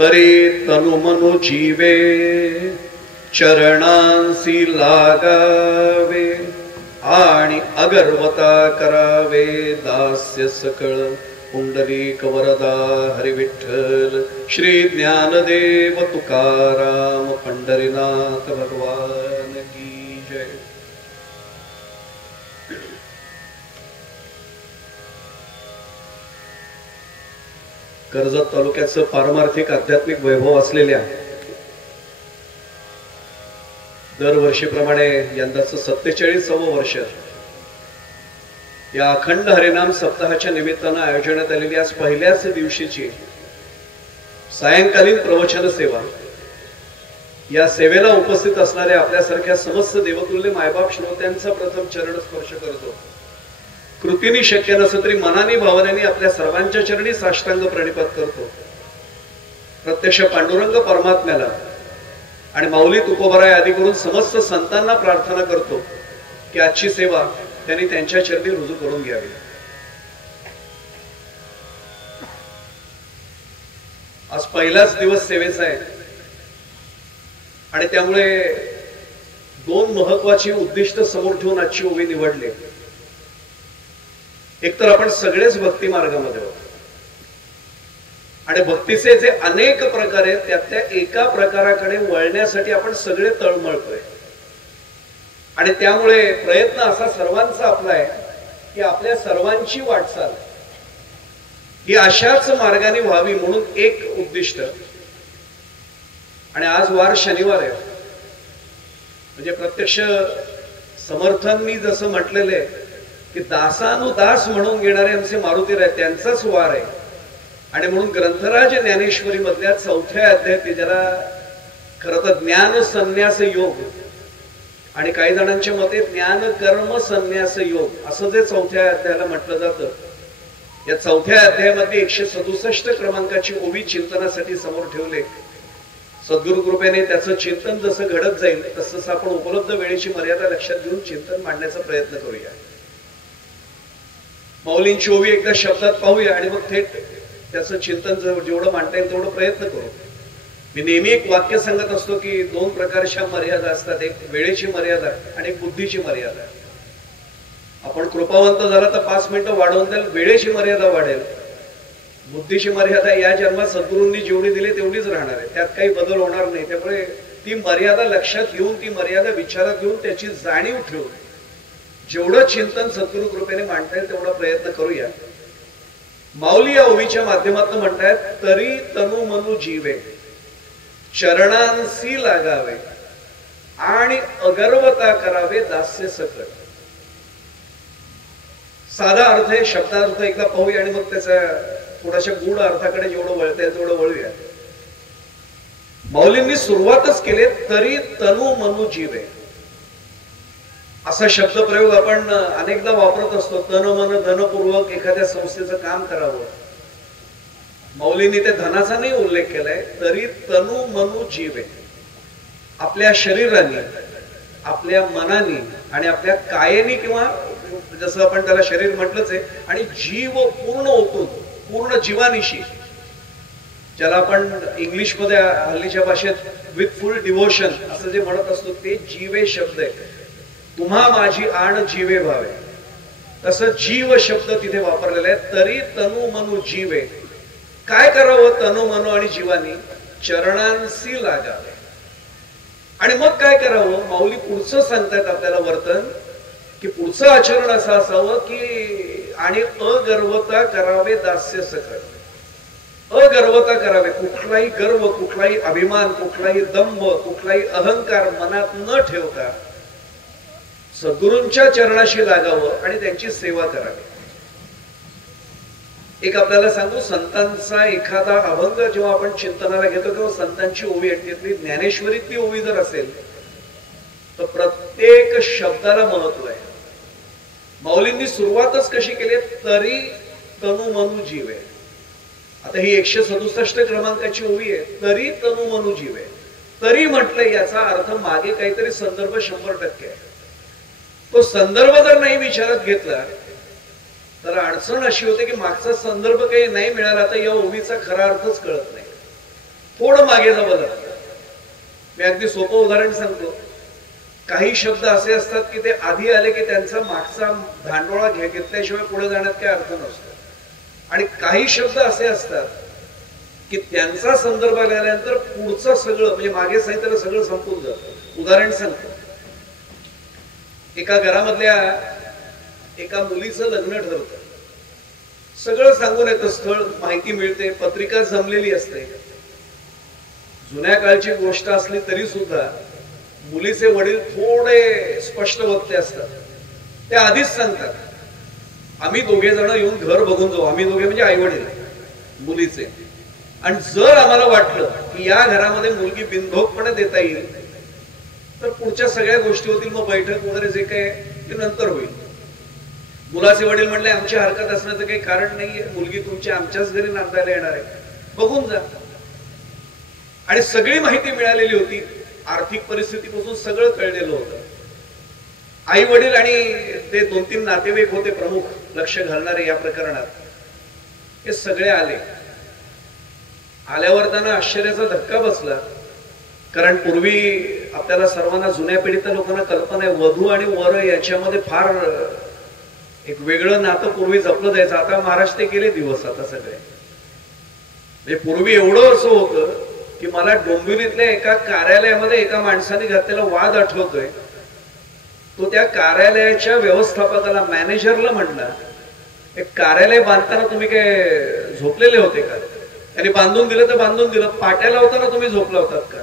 तरी तनु मनु जीवे चरणांसी लागावे आणि अगर्वता करावे दास्य सकळ पुंडरीक वरदा हरी विठ्ठल श्री ज्ञानदेव तुकाराम पंढरीनाथ भगवान की जय. कर्जत तालुक्याचं पारमार्थिक आध्यात्मिक वैभव असलेल्या दरवर्षीप्रमाणे यंदाचं 47वे वर्ष या अखंड हरिनाम सप्ताहाच्या निमित्तानं आयोजनात आलेली आज पहिल्याच दिवशीची सायंकालीन प्रवचन सेवा. या सेवेला उपस्थित असणाऱ्या आपल्यासारख्या समस्त देवतुल्य मायबाप श्रोत्यांचा प्रथम चरण स्पर्श करतो. कृतीने शक्य नसलं तरी मनाने भावनेने आपल्या सर्वांच्या चरणी साष्टांग प्रणिपात करतो. प्रत्यक्ष पांडुरंग परमात्म्याला आणि माऊली तुकोबराय आदी करून समस्त संतांना प्रार्थना करतो की आजची सेवा त्यांनी त्यांच्या चरणी रुजू करून घ्यावी. आज पहिलाच दिवस सेवेचा आहे आणि त्यामुळे दोन महत्वाची उद्दिष्ट समोर ठेवून आजची ओवी निवडली. एकतर आपण सगळेच भक्ती मार्गामध्ये आहोत आणि भक्तीचे जे अनेक प्रकार आहेत त्यातल्या एका प्रकाराकडे वळण्यासाठी आपण सगळे तळमळतोय आणि त्यामुळे प्रयत्न असा सर्वांचा आपला आहे की आपल्या सर्वांची वाटचाल ही अशाच मार्गाने व्हावी म्हणून एक उद्दिष्ट. आणि आज वार शनिवार आहे म्हणजे प्रत्यक्ष समर्थांनी जसं म्हटलेलं आहे की दासानुदास म्हणून घेणारे आमचे मारुतीराय त्यांचाच वार आहे आणि म्हणून ग्रंथराज ज्ञानेश्वरी मधल्या 4थ्या अध्यायात ज्याला खरं तर ज्ञान संन्यास योग आणि काही जणांच्या मते ज्ञान कर्म संन्यास योग असं जे 4थ्या अध्यायाला म्हटलं जातं. या 4थ्या अध्यायामध्ये 167 क्रमांकाची ओवी चिंतनासाठी समोर ठेवले. सद्गुरु कृपेने त्याचं चिंतन जसं घडत जाईल तसं आपण उपलब्ध वेळेची मर्यादा लक्षात घेऊन चिंतन मांडण्याचा प्रयत्न करूया. माऊलींची ओवी एकदा शब्दात पाहूया आणि मग थेट त्याचं चिंतन जेवढं मांडता येईल तेवढं प्रयत्न करू. मी नेहमी एक वाक्य सांगत असतो की 2 प्रकारच्या मर्यादा असतात, एक वेळेची मर्यादा आणि एक बुद्धीची मर्यादा. आपण कृपावंत झाला तर 5 मिनिटं वाढवून द्याल, वेळेची मर्यादा वाढेल. बुद्धीची मर्यादा या जन्मात सद्गुरूंनी जेवढी दिली तेवढीच राहणार आहे, त्यात काही बदल होणार नाही. त्यामुळे ती मर्यादा लक्षात घेऊन ती मर्यादा विचारात घेऊन त्याची जाणीव ठेवून जेवढं चिंतन सद्गुरु कृपेने मांडता येईल तेवढा प्रयत्न करूया. माऊली या ओवीच्या माध्यमातून म्हणतायत तरी तनु मनु जीवे चरणांसी लागावे आणि अगर्वता करावे दास्य सकळ. साधा अर्थ आहे, शब्दार्थ एकदा पाहूया आणि मग त्याचा थोड्याशा गूढ अर्थाकडे जेवढं वळता येईल तेवढं वळूया. माऊलींनी सुरुवातच केले तरी तनु मनु जीवे असा शब्दप्रयोग आपण अनेकदा वापरत असतो. तन मन धनपूर्वक एखाद्या संस्थेचं काम करावं. माऊलींनी ते धनाचा नाही उल्लेख केलाय. तरी तनु मनु जीवे आपल्या शरीराने आपल्या मनाने आणि आपल्या कायेने किंवा जसं आपण त्याला शरीर म्हटलंच आहे आणि जीव पूर्ण ओतून पूर्ण जीवानिशी ज्याला आपण इंग्लिश मध्ये हल्लीच्या भाषेत विथ फुल डिव्होशन असं जे म्हणत असतो ते जीवे शब्द आहे. तुम्हा माझी आण जीवे व्हावे तसं जीव शब्द तिथे वापरलेला आहे. तरी तनु मनु जीवे काय करावं तनु मनु आणि जीवानी चरणांसी लागावे. आणि मग काय करावं माऊली पुढचं सांगतायत आपल्याला वर्तन की पुढचं आचरण असं असावं की आणि अगर्वता करावे दास्य सकळ. अगर्वता करावे, कुठलाही गर्व कुठलाही अभिमान कुठलाही दंभ कुठलाही अहंकार मनात न ठेवता सद्गुरूंच्या चरणाशी लागावं आणि त्यांची सेवा करावी. एक आपल्याला सांगू, संतांचा एखादा अभंग जेव्हा आपण चिंतनाला घेतो तेव्हा संतांची ओवी येते. ज्ञानेश्वरीतली ओवी जर असेल तर प्रत्येक शब्दाला महत्व आहे. माऊलींनी सुरुवातच कशी केली तरी तनु मनु जीवे. आता ही 167 क्रमांकाची ओवी आहे. तरी तनु मनु जीवे. तरी म्हटलंय याचा अर्थ मागे काहीतरी संदर्भ 100% आहे. तो संदर्भ जर नाही विचारात घेतला तर अडचण अशी होते की मागचा संदर्भ काही नाही मिळाला तर या ओवीचा खरा अर्थच कळत नाही. थोडं मागे जावं लागतं. मी अगदी सोपं उदाहरण सांगतो. काही शब्द असे असतात की ते आधी आले की त्यांचा मागचा धांडोळा घेतल्याशिवाय पुढे जाण्यात काही अर्थ नसतो. आणि काही शब्द असे असतात की त्यांचा संदर्भ आल्यानंतर पुढचं सगळं म्हणजे मागे सांगितलेलं सगळं संपून जातं. उदाहरण सांगतो. एका घरामधल्या एका मुलीचं लग्न ठरतं. सगळं सांगून येतं, स्थळ माहिती मिळते, पत्रिका जमलेली असते. जुन्या काळची गोष्ट असली तरी सुद्धा मुलीचे वडील थोडे स्पष्ट वक्ते असतात. ते आधीच सांगतात, आम्ही दोघे जण येऊन घर बघून जाऊ. आम्ही दोघे म्हणजे आई वडील मुलीचे. आणि जर आम्हाला वाटलं की या घरामध्ये मुलगी बिनधोकपणे देता येईल तर पुढच्या सगळ्या गोष्टी होतील. मग बैठक वगैरे जे काय ते नंतर होईल. मुलाचे वडील म्हणले आमची हरकत असण्याचं काही कारण नाहीये, मुलगी तुमची आमच्याच घरी नांदायला येणार आहे, बघून जा. आणि सगळी माहिती मिळालेली होती. आर्थिक परिस्थितीपासून सगळं कळलेलं होतं. आई वडील आणि ते 2-3 नातेवाईक होते प्रमुख लक्ष घालणारे या प्रकरणात. हे सगळे आले. आल्यावर त्यांना आश्चर्याचा धक्का बसला. कारण पूर्वी आपल्याला सर्वांना जुन्या पिढीतल्या लोकांना कल्पना आहे वधू आणि वर याच्यामध्ये फार एक वेगळं नातं पूर्वी जपलं जायचं. आता महाराज ते गेले दिवस आता सगळे. म्हणजे पूर्वी एवढं असं होतं की मला डोंबिवलीतल्या एका कार्यालयामध्ये एका माणसाने घातलेला वाद आठवतोय. तो त्या कार्यालयाच्या व्यवस्थापकाला मॅनेजरला म्हणला, एक कार्यालय बांधताना तुम्ही काय झोपलेले होते का? त्यांनी बांधून दिलं तर बांधून दिलं, पाट्या लावताना तुम्ही झोपला होतात का?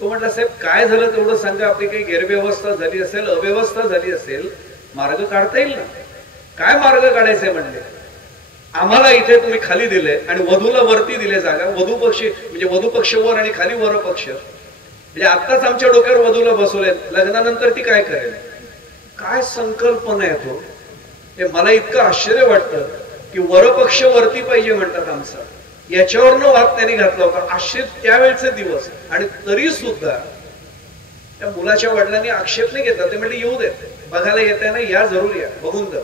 तो म्हटला साहेब काय झालं तेवढं सांगा. आपली काही गैरव्यवस्था झाली असेल, अव्यवस्था झाली असेल, मार्ग काढता येईल ना. काय मार्ग काढायचे म्हणले, आम्हाला इथे तुम्ही खाली दिले आणि वधूला वरती दिले जागा. वधू पक्ष म्हणजे वधू पक्ष वर आणि खाली वर पक्ष. म्हणजे आत्ताच आमच्या डोक्यावर वधूला बसवले, लग्नानंतर ती काय करेल? काय संकल्पना येतो. हे मला इतकं आश्चर्य वाटतं की वरपक्ष वरती पाहिजे म्हणतात आमचा. याच्यावरनं वाद त्यांनी घातला होता. आश्चर्य त्यावेळेचे दिवस. आणि तरी सुद्धा त्या मुलाच्या वडिलांनी आक्षेप नाही घेतला. ते म्हणले येऊ देत, बघायला येत आहे ना, या जरूर या, बघून जा.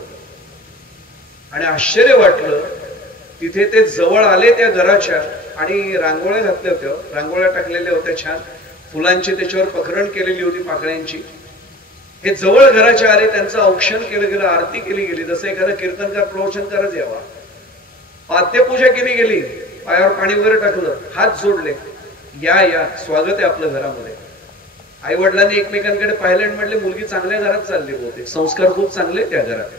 आणि आश्चर्य वाटलं. तिथे ते जवळ आले त्या घराच्या आणि रांगोळ्या घातल्या होत्या, रांगोळ्या टाकलेल्या होत्या छान, फुलांची त्याच्यावर पखरण केलेली होती पाकळ्यांची. हे जवळ घराच्या आले, त्यांचं औक्षण केलं गेलं, आरती केली गेली. जसं एखादा कीर्तनकार प्रवचनकारच यावा. पाद्यपूजा केली गेली, पायावर पाणी वगैरे टाकलं, हात जोडले, या या स्वागत आहे आपलं घरामध्ये. आई वडिलांनी एकमेकांकडे पाहिले आणि म्हटले मुलगी चांगल्या घरात चालली, बहुतेक संस्कार खूप चांगले त्या घरात.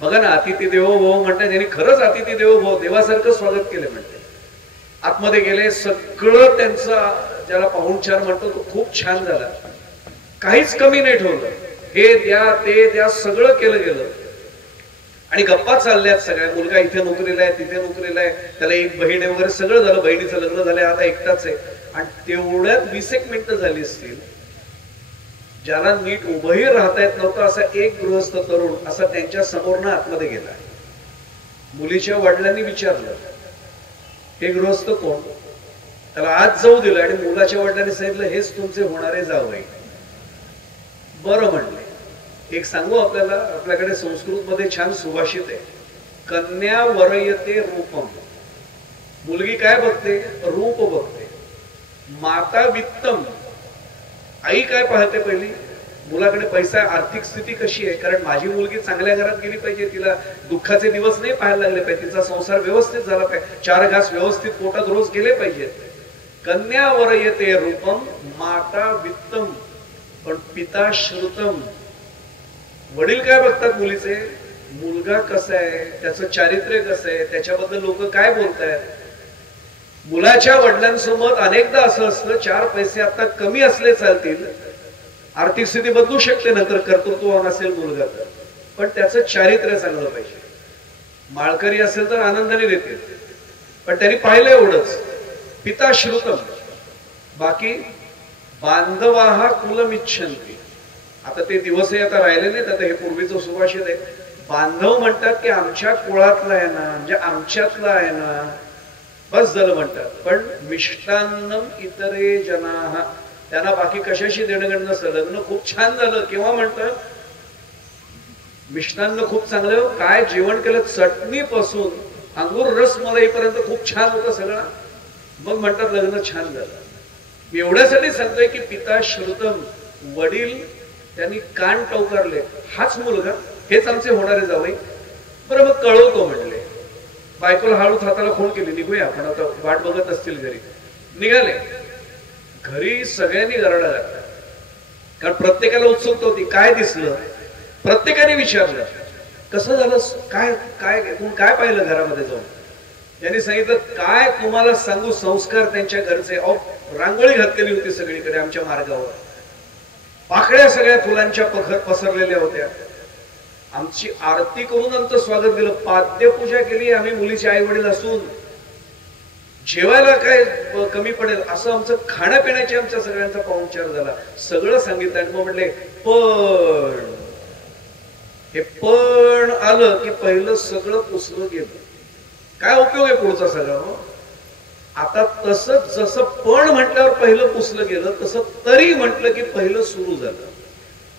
बघा ना, अतिथी देवो भव म्हणतात, त्यांनी खरंच अतिथी देवो भव देवासारखं स्वागत केलं म्हणते. आतमध्ये गेले, सगळं त्यांचा ज्याला पाहुणचार म्हणतो तो खूप छान झाला. काहीच कमी नाही ठेवलं. हे द्या ते द्या सगळं केलं गेलं. आणि गप्पा चालल्यात सगळ्या. मुलगा इथे नोकरीला आहे, तिथे नोकरीला आहे, त्याला एक बहीण आहे वगैरे सगळं झालं. बहिणीचं लग्न झालंय, आता एकटाच आहे. आणि तेवढ्यात 20 मिनिटं झाली असतील. ज्याला नीट उभंही राहता येत नव्हतं असा एक गृहस्थ तरुण असा त्यांच्या समोरनं आतमध्ये गेला. मुलीच्या वडिलांनी विचारलं हे गृहस्थ कोण? त्याला आत जाऊ दिलं आणि मुलाच्या वडिलांनी सांगितलं हेच तुमचे होणारे जावई. बरं म्हणले. एक सांगू आपल्याला, आपल्याकडे संस्कृत मध्ये छान सुभाषित आहे, कन्या वरयते रूपम. मुलगी काय बघते? रूप बघते. माता वित्तम, आई काय पाहते? पहिली मुलाकडे पैसा, आर्थिक स्थिती कशी आहे. कारण माझी मुलगी चांगल्या घरात गेली पाहिजे, तिला दुःखाचे दिवस नाही पाहायला लागले पाहिजे, तिचा संसार व्यवस्थित झाला पाहिजे, 4 घास व्यवस्थित पोटात रोज गेले पाहिजेत. कन्या वरयते रूपम माता वित्तम, पण पिता श्रुतम. वडील काय बघतात मुलीचे? मुलगा कसा आहे, त्याचं चारित्र्य कसं आहे, त्याच्याबद्दल लोक काय बोलतायत. मुलाच्या वडिलांसोबत अनेकदा असं असतं, 4 पैसे आता कमी असले चालतील, आर्थिक स्थिती बदलू शकते नंतर, कर्तृत्ववान असेल मुलगा तर, पण त्याचं चारित्र्य चांगलं पाहिजे. माळकरी असेल तर आनंदाने देतील, पण त्यांनी पाहिलं एवढंच, पिता श्रुतम. बाकी बांधवाहा कुलमिच्छन्ति. आता ते दिवसही आता राहिले नाहीत. आता हे पूर्वीचं सुभाषित आहे. बांधव म्हणतात की आमच्या कुळातला आहे ना, म्हणजे आमच्यातला आहे ना, बस झालं म्हणतात. पण मिष्टान्नम इतरे जनाः, त्यांना बाकी कशाशी देणं घेणं नसतं. लग्न खूप छान झालं केव्हा म्हणतात? मिष्टान्न खूप चांगलं, काय जेवण केलं, चटणी पासून अंगूर रस मलाईपर्यंत खूप छान होतं सगळं. मग म्हणतात लग्न छान झालं. मी एवढ्यासाठी सांगतोय की पिता श्रुतम, वडील त्यांनी कान टवकारले, हाच मुलगा, हेच आमचे होणारे जावई, बरं मग कळवतो म्हणले. बायकोला हळूच हाताला फोन केली, निघूया आपण आता, वाट बघत असतील घरी. निघाले. घरी सगळ्यांनी गरडा घातला, कारण प्रत्येकाला उत्सुकता होती काय दिसलं. प्रत्येकाने विचारलं कसं झालं, काय काय काय पाहिलं घरामध्ये जाऊन. त्यांनी सांगितलं काय तुम्हाला सांगू, संस्कार त्यांच्या घरचे. रांगोळी घातलेली होती सगळीकडे आमच्या मार्गावर, पाकळ्या सगळ्या फुलांच्या पसरलेल्या होत्या. आमची आरती करून आमचं स्वागत केलं, पाद्यपूजा केली आम्ही मुलीचे आई वडील असून. जेवायला काय कमी पडेल असं आमचं खाण्यापिण्याचे आमच्या सगळ्यांचा पाहुणचार झाला. सगळं सांगितलं आणि मग म्हणले पण हे पण आलं की पहिलं सगळं पुसलं गेलं, काय उपयोग आहे पुढचा सगळं. आता तसंच जसं पण म्हटल्यावर पहिलं पुसलं गेलं, तसं तरी म्हटलं की पहिलं सुरू झालं.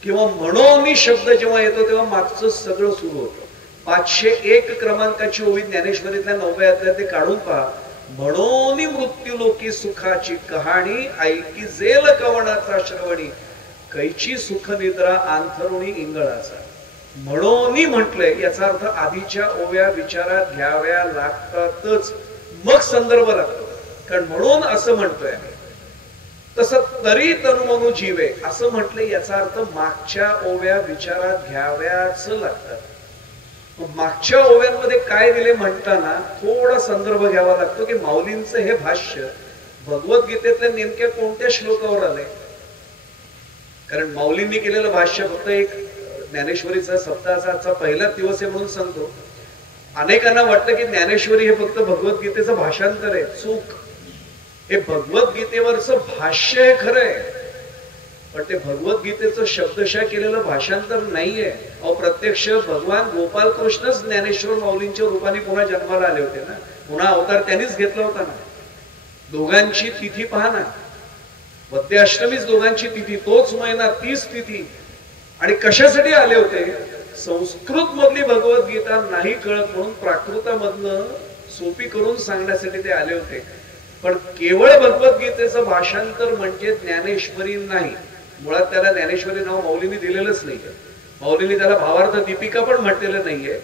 किंवा म्हणून शब्द जेव्हा येतो तेव्हा मागचं सगळं सुरू होतं. 501 क्रमांकाची ओवी ज्ञानेश्वरीतल्या 9व्या अध्यायात ते काढून पहा. म्हणून मृत्यू लोकी सुखाची कहाणी ऐकी जेल कवनाचा श्रवणी, कैची सुख निद्रा अंथरुणी इंगळाचा. म्हणून म्हटलंय याचा अर्थ आधीच्या ओव्या विचारात घ्याव्या लागतातच, मग संदर्भ लागतो. कारण म्हणून असं म्हणतोय आम्ही. तसं तरी तनुमनु जीवे असं म्हटलंय याचा अर्थ मागच्या ओव्या विचारात घ्याव्याच लागतात. मागच्या ओव्यांमध्ये काय दिले म्हणताना थोडा संदर्भ घ्यावा लागतो की माऊलींचं हे भाष्य भगवद्गीतेतल्या नेमक्या कोणत्या श्लोकावर आलंय. कारण माऊलींनी केलेलं भाष्य फक्त एक ज्ञानेश्वरीचा सप्ताहाचा आजचा पहिला दिवस आहे म्हणून सांगतो. अनेकांना वाटतं की ज्ञानेश्वरी हे फक्त भगवद्गीतेचं भाषांतर आहे. चूक. हे भगवद्गीतेवरचं भाष्य हे खरं आहे, पण ते भगवद्गीतेचं शब्दशः केलेलं भाषांतर नाहीये. प्रत्यक्ष भगवान गोपाल कृष्णच ज्ञानेश्वर माऊलींच्या रूपाने पुन्हा जन्माला आले होते ना, पुन्हा अवतार त्यांनीच घेतला होता ना. दोघांची तिथी पहा ना, वद्य अष्टमीच दोघांची तिथी, तोच महिना, तीच तिथी. आणि कशासाठी आले होते, संस्कृत मधली भगवद्गीता नाही कळत म्हणून प्राकृतामधनं सोपी करून सांगण्यासाठी ते आले होते. पण केवळ भगवद्गीतेचं भाषांतर म्हणजे ज्ञानेश्वरी नाही. मुळात त्याला ज्ञानेश्वरी नाव माऊलींनी दिलेलंच नाहीये. माऊलींनी त्याला भावार्थ दीपिका पण म्हटलेलं नाहीये.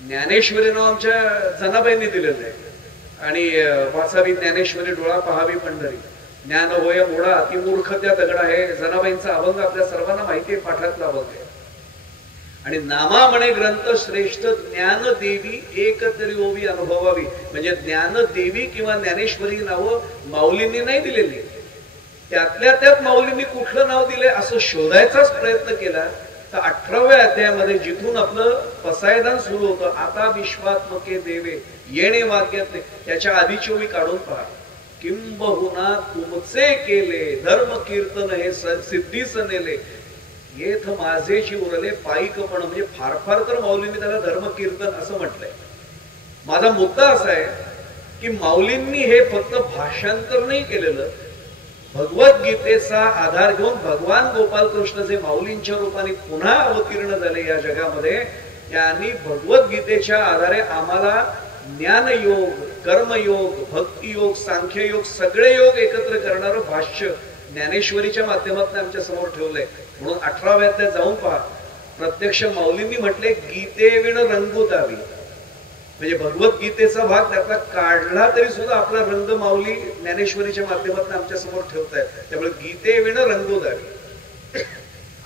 ज्ञानेश्वरी नाव आमच्या जनाबाईंनी दिलेलं आहे. आणि वाचावी ज्ञानेश्वरी डोळा पहावी पंढरी, ज्ञान होय मोडा अति मूर्ख त्या दगडा, हे जनाबाईंचा अभंग आपल्या सर्वांना माहिती आहे, पाठातला अभंग आहे. आणि नामा म्हणे ग्रंथ श्रेष्ठ ज्ञानदेवी एक तरी ओवी अनुभवावी. म्हणजे ज्ञानदेवी किंवा ज्ञानेश्वरी नावं माऊलींनी नाही दिलेली. त्यातल्या त्यात माऊलींनी कुठलं नाव दिलंय असं शोधायचाच प्रयत्न केला तर 18व्या अध्यायामध्ये जिथून आपलं पसायदान सुरू होतं, आता विश्वात्मके देवे येणे वाक्यातले, त्याच्या आधीची ओवी काढून पहा. किंबहुना तुमचे केले धर्म कीर्तन हे सिद्धीस नेले, येथ माझेची उरले पायिकपण. म्हणजे फार फार तर माऊलींनी त्याला धर्म कीर्तन असं म्हटलंय. माझा मुद्दा असा आहे की माऊलींनी हे फक्त भाषांतर नाही केलेलं, भगवद्गीतेचा आधार घेऊन भगवान गोपाल कृष्ण जे माऊलींच्या रूपाने पुन्हा अवतीर्ण झाले या जगामध्ये, त्यांनी भगवद्गीतेच्या आधारे आम्हाला ज्ञानयोग, कर्मयोग, भक्तियोग, सांख्ययोग सगळे योग एकत्र करणारं भाष्य ज्ञानेश्वरीच्या माध्यमातून आमच्या समोर ठेवलंय. म्हणून 18व्या अध्यायात जाऊन पहा. प्रत्यक्ष माऊलींनी म्हटले गीतेविण रंगू दावी. म्हणजे भगवद्गीतेचा भाग त्यातला काढला तरी सुद्धा आपला रंग माऊली ज्ञानेश्वरीच्या माध्यमातून आमच्या समोर ठेवतायत. त्यामुळे गीतेविण रंगू दावी.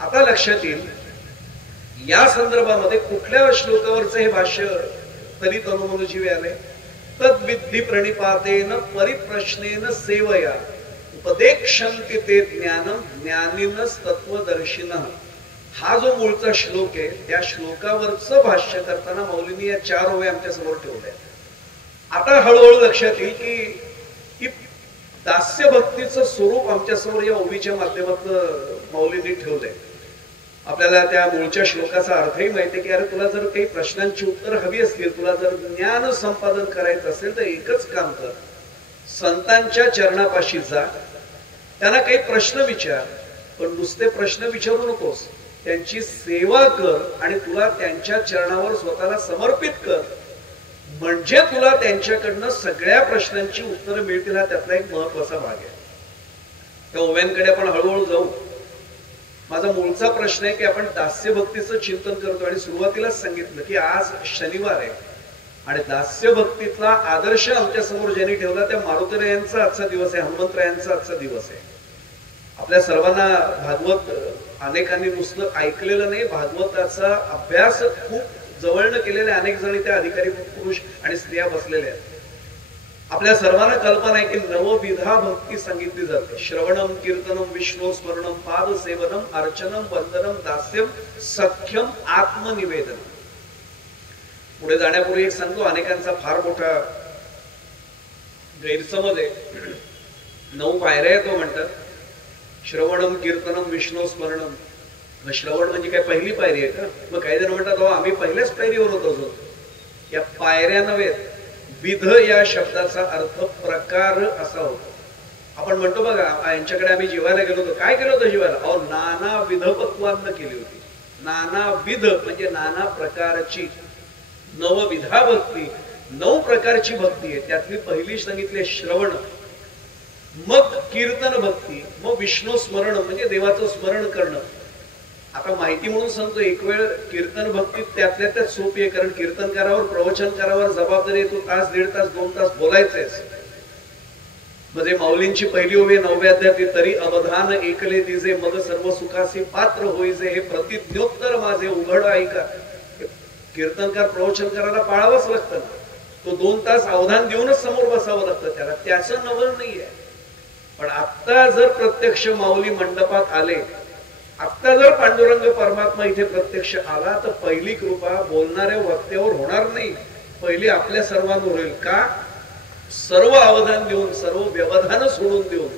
आता लक्षात येईल या संदर्भामध्ये कुठल्या श्लोकावरचं हे भाष्य तरी तनुमनु जीवे आले. तद्विद्धी प्रणिपातेन परिप्रश्नेन सेवया उपदेक्षन्ति ते ज्ञानम ज्ञानिनस तत्वदर्शिनः. हा जो मूळचा श्लोक आहे त्या श्लोकावरचं भाष्य करताना माऊलींनी या 4 ओव्या आमच्या समोर ठेवल्या. आता हळूहळू लक्षात येईल की दास्य भक्तीचं स्वरूप आमच्या समोर या ओवीच्या माध्यमातून माऊलींनी ठेवलंय. आपल्याला त्या मूळच्या श्लोकाचा अर्थही माहिती की अरे तुला जर काही प्रश्नांची उत्तर हवी असतील, तुला जर ज्ञान संपादन करायचं असेल तर एकच काम कर, संतांच्या चरणापाशी जा, त्यांना काही प्रश्न विचार, पण नुसते प्रश्न विचारू नकोस, त्यांची सेवा कर आणि तुला त्यांच्या चरणावर स्वतःला समर्पित कर. म्हणजे तुला त्यांच्याकडनं सगळ्या प्रश्नांची उत्तरं मिळतील, हा त्यातला एक महत्वाचा भाग आहे. त्या ओव्यांकडे आपण हळूहळू जाऊ. माझा मूळचा प्रश्न आहे की आपण दास्य भक्तीचं चिंतन करतो आणि सुरुवातीलाच सांगितलं की आज शनिवार आहे आणि दास्य भक्तीतला आदर्श आमच्या समोर ज्यांनी ठेवला त्या मारुतीरायांचा आजचा दिवस आहे, हनुमंतरायांचा आजचा दिवस आहे. आपल्या सर्वांना भागवत अनेकांनी नुसतं ऐकलेलं नाही, भागवताचा अभ्यास खूप जवळनं केलेले अनेक जण त्या अधिकारी पुरुष आणि स्त्रिया बसलेल्या आहेत. आपल्या सर्वांना कल्पना आहे की नवविधा भक्ती सांगितली जाते. श्रवणम, कीर्तनम, विष्णू स्मरणम, पाद सेवनम, अर्चनम, वंदनम, दास्यम, सख्यम, आत्मनिवेदन. पुढे जाण्यापूर्वी एक सांगतो, अनेकांचा फार मोठा गैरसमज आहे. 9 पायऱ्या आहेत तो म्हणतात. श्रवणम, कीर्तनम, विष्णू स्मरणम. मग श्रवण म्हणजे काय पहिली पायरी आहे का? मग काही जण म्हणतात आम्ही पहिल्याच पायरीवर होतो. या पायऱ्या नव्हे. विध या शब्दाचा अर्थ प्रकार असा होतो. आपण म्हणतो बघा, यांच्याकडे आम्ही जेवायला गेलो होतो. काय केलं होतं जेवायला? नाना विध पक्वान्न केली होती. नाना विध म्हणजे नाना प्रकारची. नवविधा भक्ती, 9 प्रकारची भक्ती आहे. त्यातली पहिली सांगितली श्रवण, मग कीर्तन भक्ती, मग विष्णू स्मरण म्हणजे देवाचं स्मरण करणं. आता माहिती म्हणून सांगतो, एक वेळ कीर्तन भक्ती त्यातल्या त्यात सोपी आहे, कारण कीर्तनकारावर प्रवचनकारावर जबाबदारी येतो. तास, 1.5 तास, 2 तास बोलायचंय. म्हणजे माऊलींची पहिली ओवी 9व्या अध्यायात, तरी अवधान एकले दिजे, मग सर्व सुखासी पात्र होईजे, हे प्रतिज्ञोत्तर माझे उघड ऐका. कीर्तनकार प्रवचनकाराला पाळावंच लागतं. तो 2 तास अवधान देऊनच समोर बसावं लागतं त्याला. त्याचं नवल नाहीये. पण आता जर प्रत्यक्ष माऊली मंडपात आले, आता जर पांडुरंग परमात्मा इथे प्रत्यक्ष आला, तर पहिली कृपा बोलणाऱ्या वक्त्यावर होणार नाही, पहिली आपल्या सर्वांवर होईल. का? सर्व अवधान देऊन, सर्व व्यवधान सोडून देऊन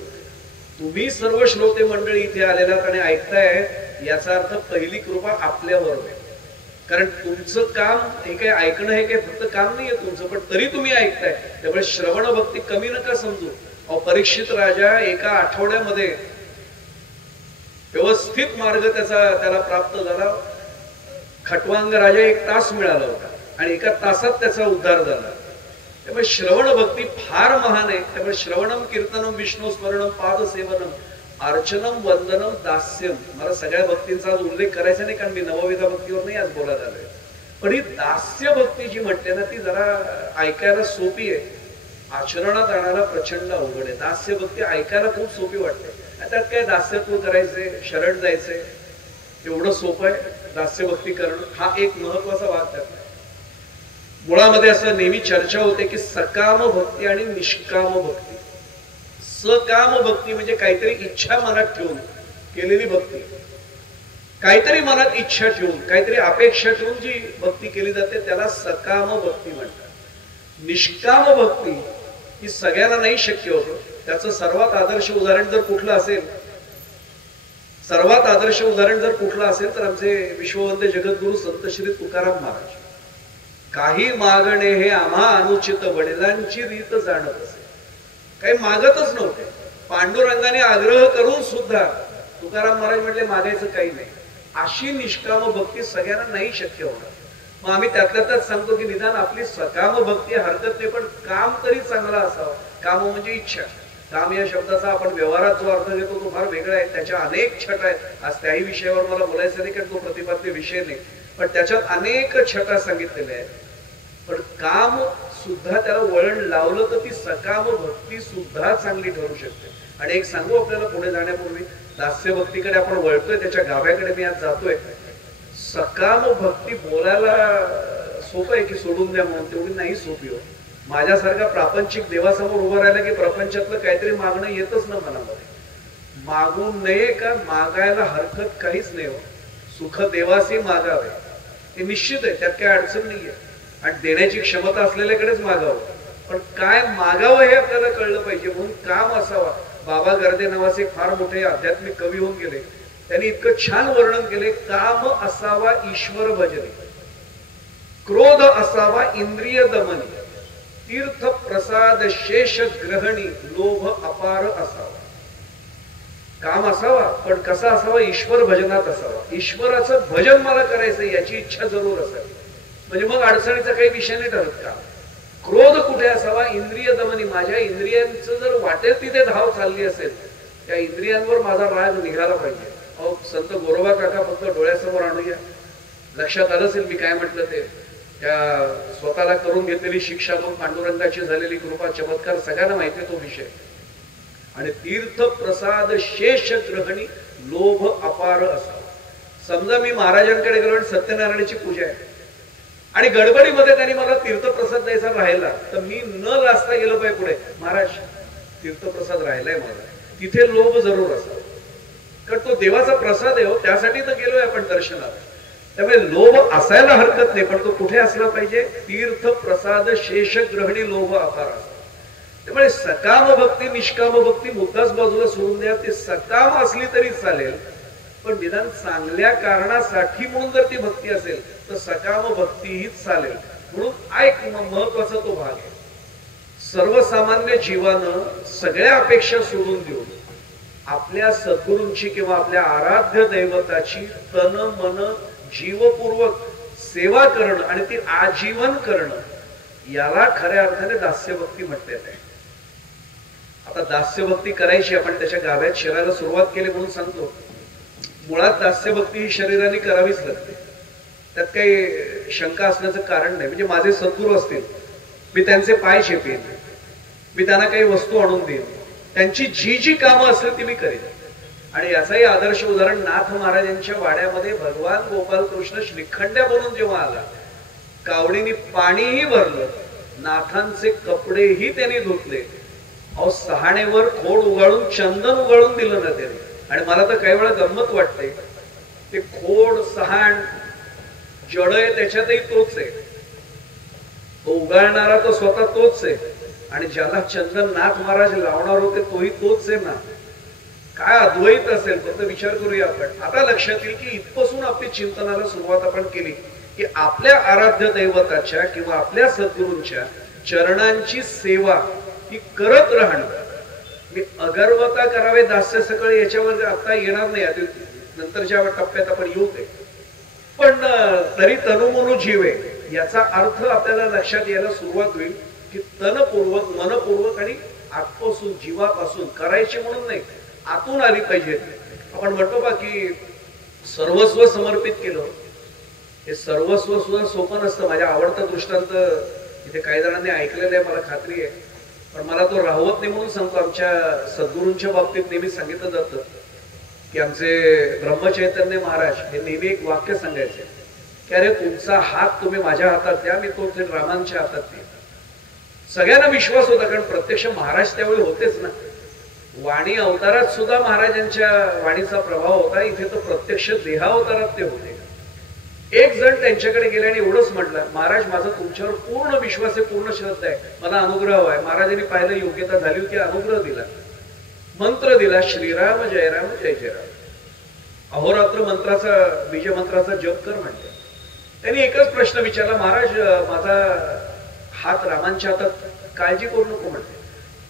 तुम्ही सर्व श्रोते मंडळी इथे आलेलात आणि ऐकताय, याचा अर्थ पहिली कृपा आपल्यावर होईल. कारण तुमचं काम हे काय ऐकणं, हे काय फक्त काम नाहीये तुमचं, पण तरी तुम्ही ऐकताय. त्यामुळे श्रवण भक्ती कमी नका समजू. परीक्षित राजा एका आठवड्यामध्ये व्यवस्थित मार्ग त्याला प्राप्त झाला. खटवांग राजा 1 तास मिळाला होता आणि 1 तासात त्याचा उद्धार झाला. त्यामुळे श्रवण भक्ती फार महान आहे. त्यामुळे श्रवणम, कीर्तनम, विष्णू स्मरणम, पाद सेवनम, अर्चनम, वंदनम, दास्यम. मला सगळ्या भक्तींचा आज उल्लेख करायचा नाही, कारण मी नवविधा भक्तीवर नाही आज बोलायला आलोय. पण ही दास्य भक्ती जी म्हणते ना, ती जरा ऐकायला सोपी आहे, आचरणात आणायला प्रचंड अवघड आहे. दास्य भक्ती ऐकायला खूप सोपी वाटते. त्यात काय दास्यत्व करायचे, शरण जायचे, एवढं सोपं आहे दास्य भक्ती करणं. हा एक महत्वाचा भाग त्यात. मुळामध्ये असं नेहमी चर्चा होते की सकाम भक्ती आणि निष्काम भक्ती. सकाम भक्ती म्हणजे काहीतरी इच्छा मनात ठेवून केलेली भक्ती, काहीतरी मनात इच्छा ठेवून, काहीतरी अपेक्षा ठेवून जी भक्ती केली जाते त्याला सकाम भक्ती म्हणतात. निष्काम भक्ती ही सगळ्यांना नाही शक्य होतं. त्याचं सर्वात आदर्श उदाहरण जर कुठलं असेल, तर आमचे विश्ववंद्य जगद्गुरु संत श्री तुकाराम महाराज. काही मागणे हे आम्हा अनुचित, वडिलांची रीत जाणत असे. काही मागतच नव्हते. पांडुरंगाने आग्रह करून सुद्धा तुकाराम महाराज म्हटले मागायचं काही नाही. अशी निष्काम भक्ती सगळ्यांना नाही शक्य होणार. मग आम्ही त्यातल्या त्यात सांगतो की निदान आपली सकाम भक्ती हरकत नाही, पण काम तरी चांगला असावं. काम म्हणजे इच्छा. काम या शब्दाचा आपण व्यवहारात जो अर्थ घेतो तो फार वेगळा आहे. त्याच्या अनेक छटा आहेत. आज त्याही विषयावर मला बोलायचं नाही, कारण तो प्रतिपाद्य विषय नाही, पण त्याच्यात अनेक छटा सांगितलेल्या आहेत. पण काम सुद्धा त्याला वळण लावलं तर ती सकाम भक्ती सुद्धा चांगली ठरू शकते. आणि एक सांगू आपल्याला पुढे जाण्यापूर्वी, दास्य भक्तीकडे आपण वळतोय, त्याच्या गाभ्याकडे मी आज जातोय. सकाम भक्ती बोलायला सोपं आहे की सोडून द्या म्हणून, तेवढी नाही सोपी हो. माझ्यासारखा प्रापंचिक देवासमोर उभं राहिला की प्रपंचातलं काहीतरी मागणं येतच ना मनामध्ये. मागू नये का? मागायला हरकत काहीच नाही हो. सुख देवासी मागावे, हे निश्चित आहे, त्यात काही अडचण नाहीये. आणि देण्याची क्षमता असलेल्याकडेच मागावं. पण काय मागावं हे आपल्याला कळलं पाहिजे. म्हणून काम असावा. बाबा गर्दे नावाचे फार मोठे आध्यात्मिक कवी होऊन गेले. त्यांनी इतकं छान वर्णन केले. काम असावा ईश्वर भजनी, क्रोध असावा इंद्रिय दमनी, तीर्थ प्रसाद शेष ग्रहणी, लोभ अपार असावा. काम असावा, पण कसा असावा? ईश्वर भजनात असावा. ईश्वराचं भजन मला करायचं याची इच्छा जरूर असावी. म्हणजे मग अडचणीचा काही विषय नाही ठरत. का क्रोध कुठे असावा? इंद्रिय दमनी. माझ्या इंद्रियांचं जर वाटेल तिथे धाव चालली असेल, त्या इंद्रियांवर माझा राग निघाला पाहिजे. अहो संत गोरोबा काका फक्त डोळ्यासमोर आणूया. लक्षात आलं असेल मी काय म्हटलं ते. त्या स्वतःला करून घेतलेली शिक्षा, मग पांडुरंगाची झालेली कृपा, चमत्कार सगळ्यांना माहिती तो विषय. आणि तीर्थ प्रसाद शेष ग्रहणी लोभ अपार असावा. समजा मी महाराजांकडे गेलो आणि सत्यनारायणाची पूजा आहे आणि गडबडीमध्ये त्यांनी मला तीर्थप्रसाद द्यायचा राहिला, तर मी न लाजता गेलो पाहिजे पुढे, महाराज तीर्थप्रसाद राहिलाय मला, तिथे लोभ जरूर असावा. कारण तो देवाचा प्रसाद आहे हो, त्यासाठी तर गेलोय आपण दर्शनात. त्यामुळे लोभ असायला हरकत नाही, पण तो कुठे असला पाहिजे? तीर्थ प्रसाद शेष ग्रहणी लोभ अपार असावा. त्यामुळे सकाम भक्ती निष्काम भक्ती मुद्दाच बाजूला सोडून द्या. ते सकाम असली तरी चालेल, पण निदान चांगल्या कारणासाठी म्हणून जर ती भक्ती असेल तर सकाम भक्ती हीच चालेल. म्हणून एक महत्वाचा तो भाग आहे. सर्वसामान्य जीवानं सगळ्या अपेक्षा सोडून देऊन आपल्या सद्गुरूंची किंवा आपल्या आराध्य दैवताची तन मन जीवपूर्वक सेवा करणं आणि ती आजीवन करणं, याला खऱ्या अर्थाने दास्यभक्ती म्हणतात आहे. आता दास्यभक्ती करायची, आपण त्याच्या गाभ्यात शिरायला सुरुवात केली म्हणून सांगतो. मुळात दास्यभक्ती ही शरीराने करावीच लागते, त्यात काही शंका असण्याचं कारण नाही. म्हणजे माझे सद्गुरू असतील, मी त्यांचे पाय चेपेन, मी त्यांना काही वस्तू आणून देईन, त्यांची जी जी कामं असतील ती मी करेन. आणि याचाही आदर्श उदाहरण नाथ महाराजांच्या वाड्यामध्ये भगवान गोपाल कृष्ण श्रीखंड्या बनून जेव्हा आला, कावडीने पाणीही भरलं, नाथांचे कपडेही त्यांनी धुतले. अहो सहाणेवर खोड उगाळून चंदन उगाळून दिलं ना त्याने. आणि मला तर काही वेळा गंमत वाटते, ते खोड सहाण जड आहे त्याच्यातही तोच आहे, तो उगाळणारा तो स्वतः तोच आहे, आणि ज्याला चंदन नाथ महाराज लावणार होते तोही तोच आहे ना. काय अद्वैत असेल, फक्त विचार करूया आपण. आता लक्षात येईल की इथपासून आपली चिंतनाला सुरुवात आपण केली की आपल्या आराध्य दैवताच्या किंवा आपल्या सद्गुरूंच्या चरणांची सेवा ही करत राहणं. मी अगर्वता करावे दास्य सकळ याच्यावर आता येणार नाही, नंतरच्या टप्प्यात आपण येऊ ते. पण तरी तनुमनु जीवे याचा अर्थ आपल्याला लक्षात यायला सुरुवात होईल की तनपूर्वक मनपूर्वक आणि आतपासून जीवापासून करायची म्हणून नाही, आतून आली पाहिजे. आपण म्हणतो बा की सर्वस्व समर्पित केलं, हे सर्वस्व सुद्धा सोपं नसतं. माझ्या आवडता दृष्टांत इथे काही जणांनी ऐकलेलं आहे, मला खात्री आहे, पण मला तो राहवत नाही म्हणून सांगतो. आमच्या सद्गुरूंच्या बाबतीत नेहमी सांगितलं जातं की आमचे ब्रह्मचैतन्य महाराज हे नेहमी एक वाक्य सांगायचे की अरे तुमचा हात तुम्ही माझ्या हातात द्या, मी तो रामांच्या हातात देईन. सगळ्यांना विश्वास होता, कारण प्रत्यक्ष महाराज त्यावेळी होतेच ना. वाणी अवतारात सुद्धा महाराजांच्या वाणीचा प्रभाव होता, इथे तो प्रत्यक्ष देहावतारात ते होते. एक जण त्यांच्याकडे गेल्याने एवढंच म्हटलं, महाराज माझा तुमच्यावर पूर्ण विश्वास आहे, पूर्ण श्रद्धा आहे, मला अनुग्रह आहे. महाराजांनी पाहिलं योग्यता झाली होती, अनुग्रह दिला, मंत्र दिला, श्रीराम जय राम जय जय राम. अहोरात्र मंत्राचा बीज मंत्राचा जप कर म्हणते. त्यांनी एकच प्रश्न विचारला, महाराज माझा हात रामांच्या हातात, काळजी करू नको म्हणते.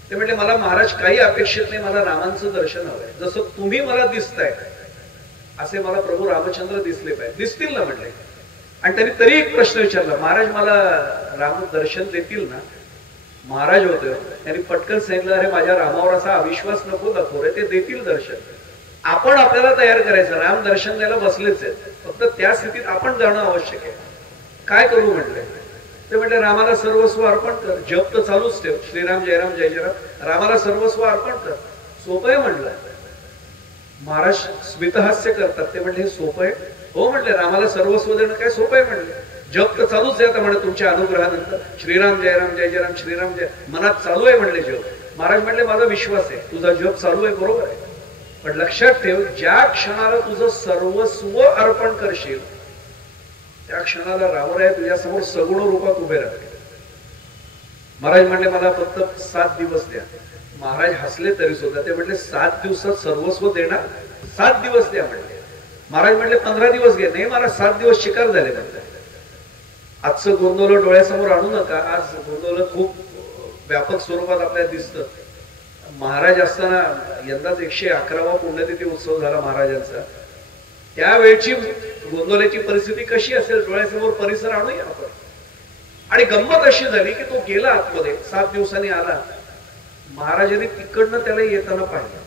ते म्हटले मला महाराज काही अपेक्षित नाही, मला रामांचं दर्शन हवंय, जसं तुम्ही मला दिसताय असे मला प्रभू रामचंद्र दिसले पाहिजे, दिसतील ना म्हटले. आणि त्यांनी तरी एक प्रश्न विचारला, महाराज मला राम दर्शन देतील ना? महाराज होते, त्यांनी पटकन सांगितलं, अरे माझ्या रामावर असा अविश्वास नको दाखवू रे, ते देतील दर्शन. आपण आपल्याला तयार करायचं, राम दर्शन द्यायला बसलेच आहेत, फक्त त्या स्थितीत आपण जाणं आवश्यक आहे. काय करू म्हटले? ते म्हटले रामाला सर्वस्व अर्पण कर, जप तर चालूच ठेव, श्रीराम जयराम जय जयराम, रामाला सर्वस्व अर्पण कर. सोपं आहे म्हटलं. महाराज स्मितहास्य करतात, ते म्हटले हे सोपं आहे? हो म्हटले, रामाला सर्वस्व देणं काय सोपं आहे म्हटले, जप तर चालूच आहे आता म्हणे तुमच्या अनुग्रहानंतर, श्रीराम जयराम जय जयराम श्रीराम जय, मनात चालू आहे म्हणले जप. महाराज म्हटले माझा विश्वास आहे, तुझा जप चालू आहे, बरोबर आहे, पण लक्षात ठेव, ज्या क्षणाला तुझं सर्वस्व अर्पण करशील त्या क्षणाला रामराय तुझ्या समोर सगुण रूपात उभे राहतील. महाराज म्हणले मला फक्त 7 दिवस द्या. महाराज हसले तरी सुद्धा, ते म्हटले 7 दिवसात सर्वस्व देणार? 7 दिवस द्या म्हटले. महाराज म्हटले 15 दिवस घे. नाही महाराज 7 दिवस शिकार झाले म्हणतात. आजचं गोंदवलं डोळ्यासमोर आणू नका, आज गोंदवलं खूप व्यापक स्वरूपात आपल्याला दिसतं. महाराज असताना यंदाच 111वा पुण्यतिथी उत्सव झाला महाराजांचा, त्यावेळची गोंदवल्याची परिस्थिती कशी असेल डोळ्यासमोर परिसर आणूया आपण. आणि गंमत अशी झाली की तो गेला आतमध्ये, 7 दिवसांनी आला. महाराजांनी तिकडनं त्याला येताना पाहिलं,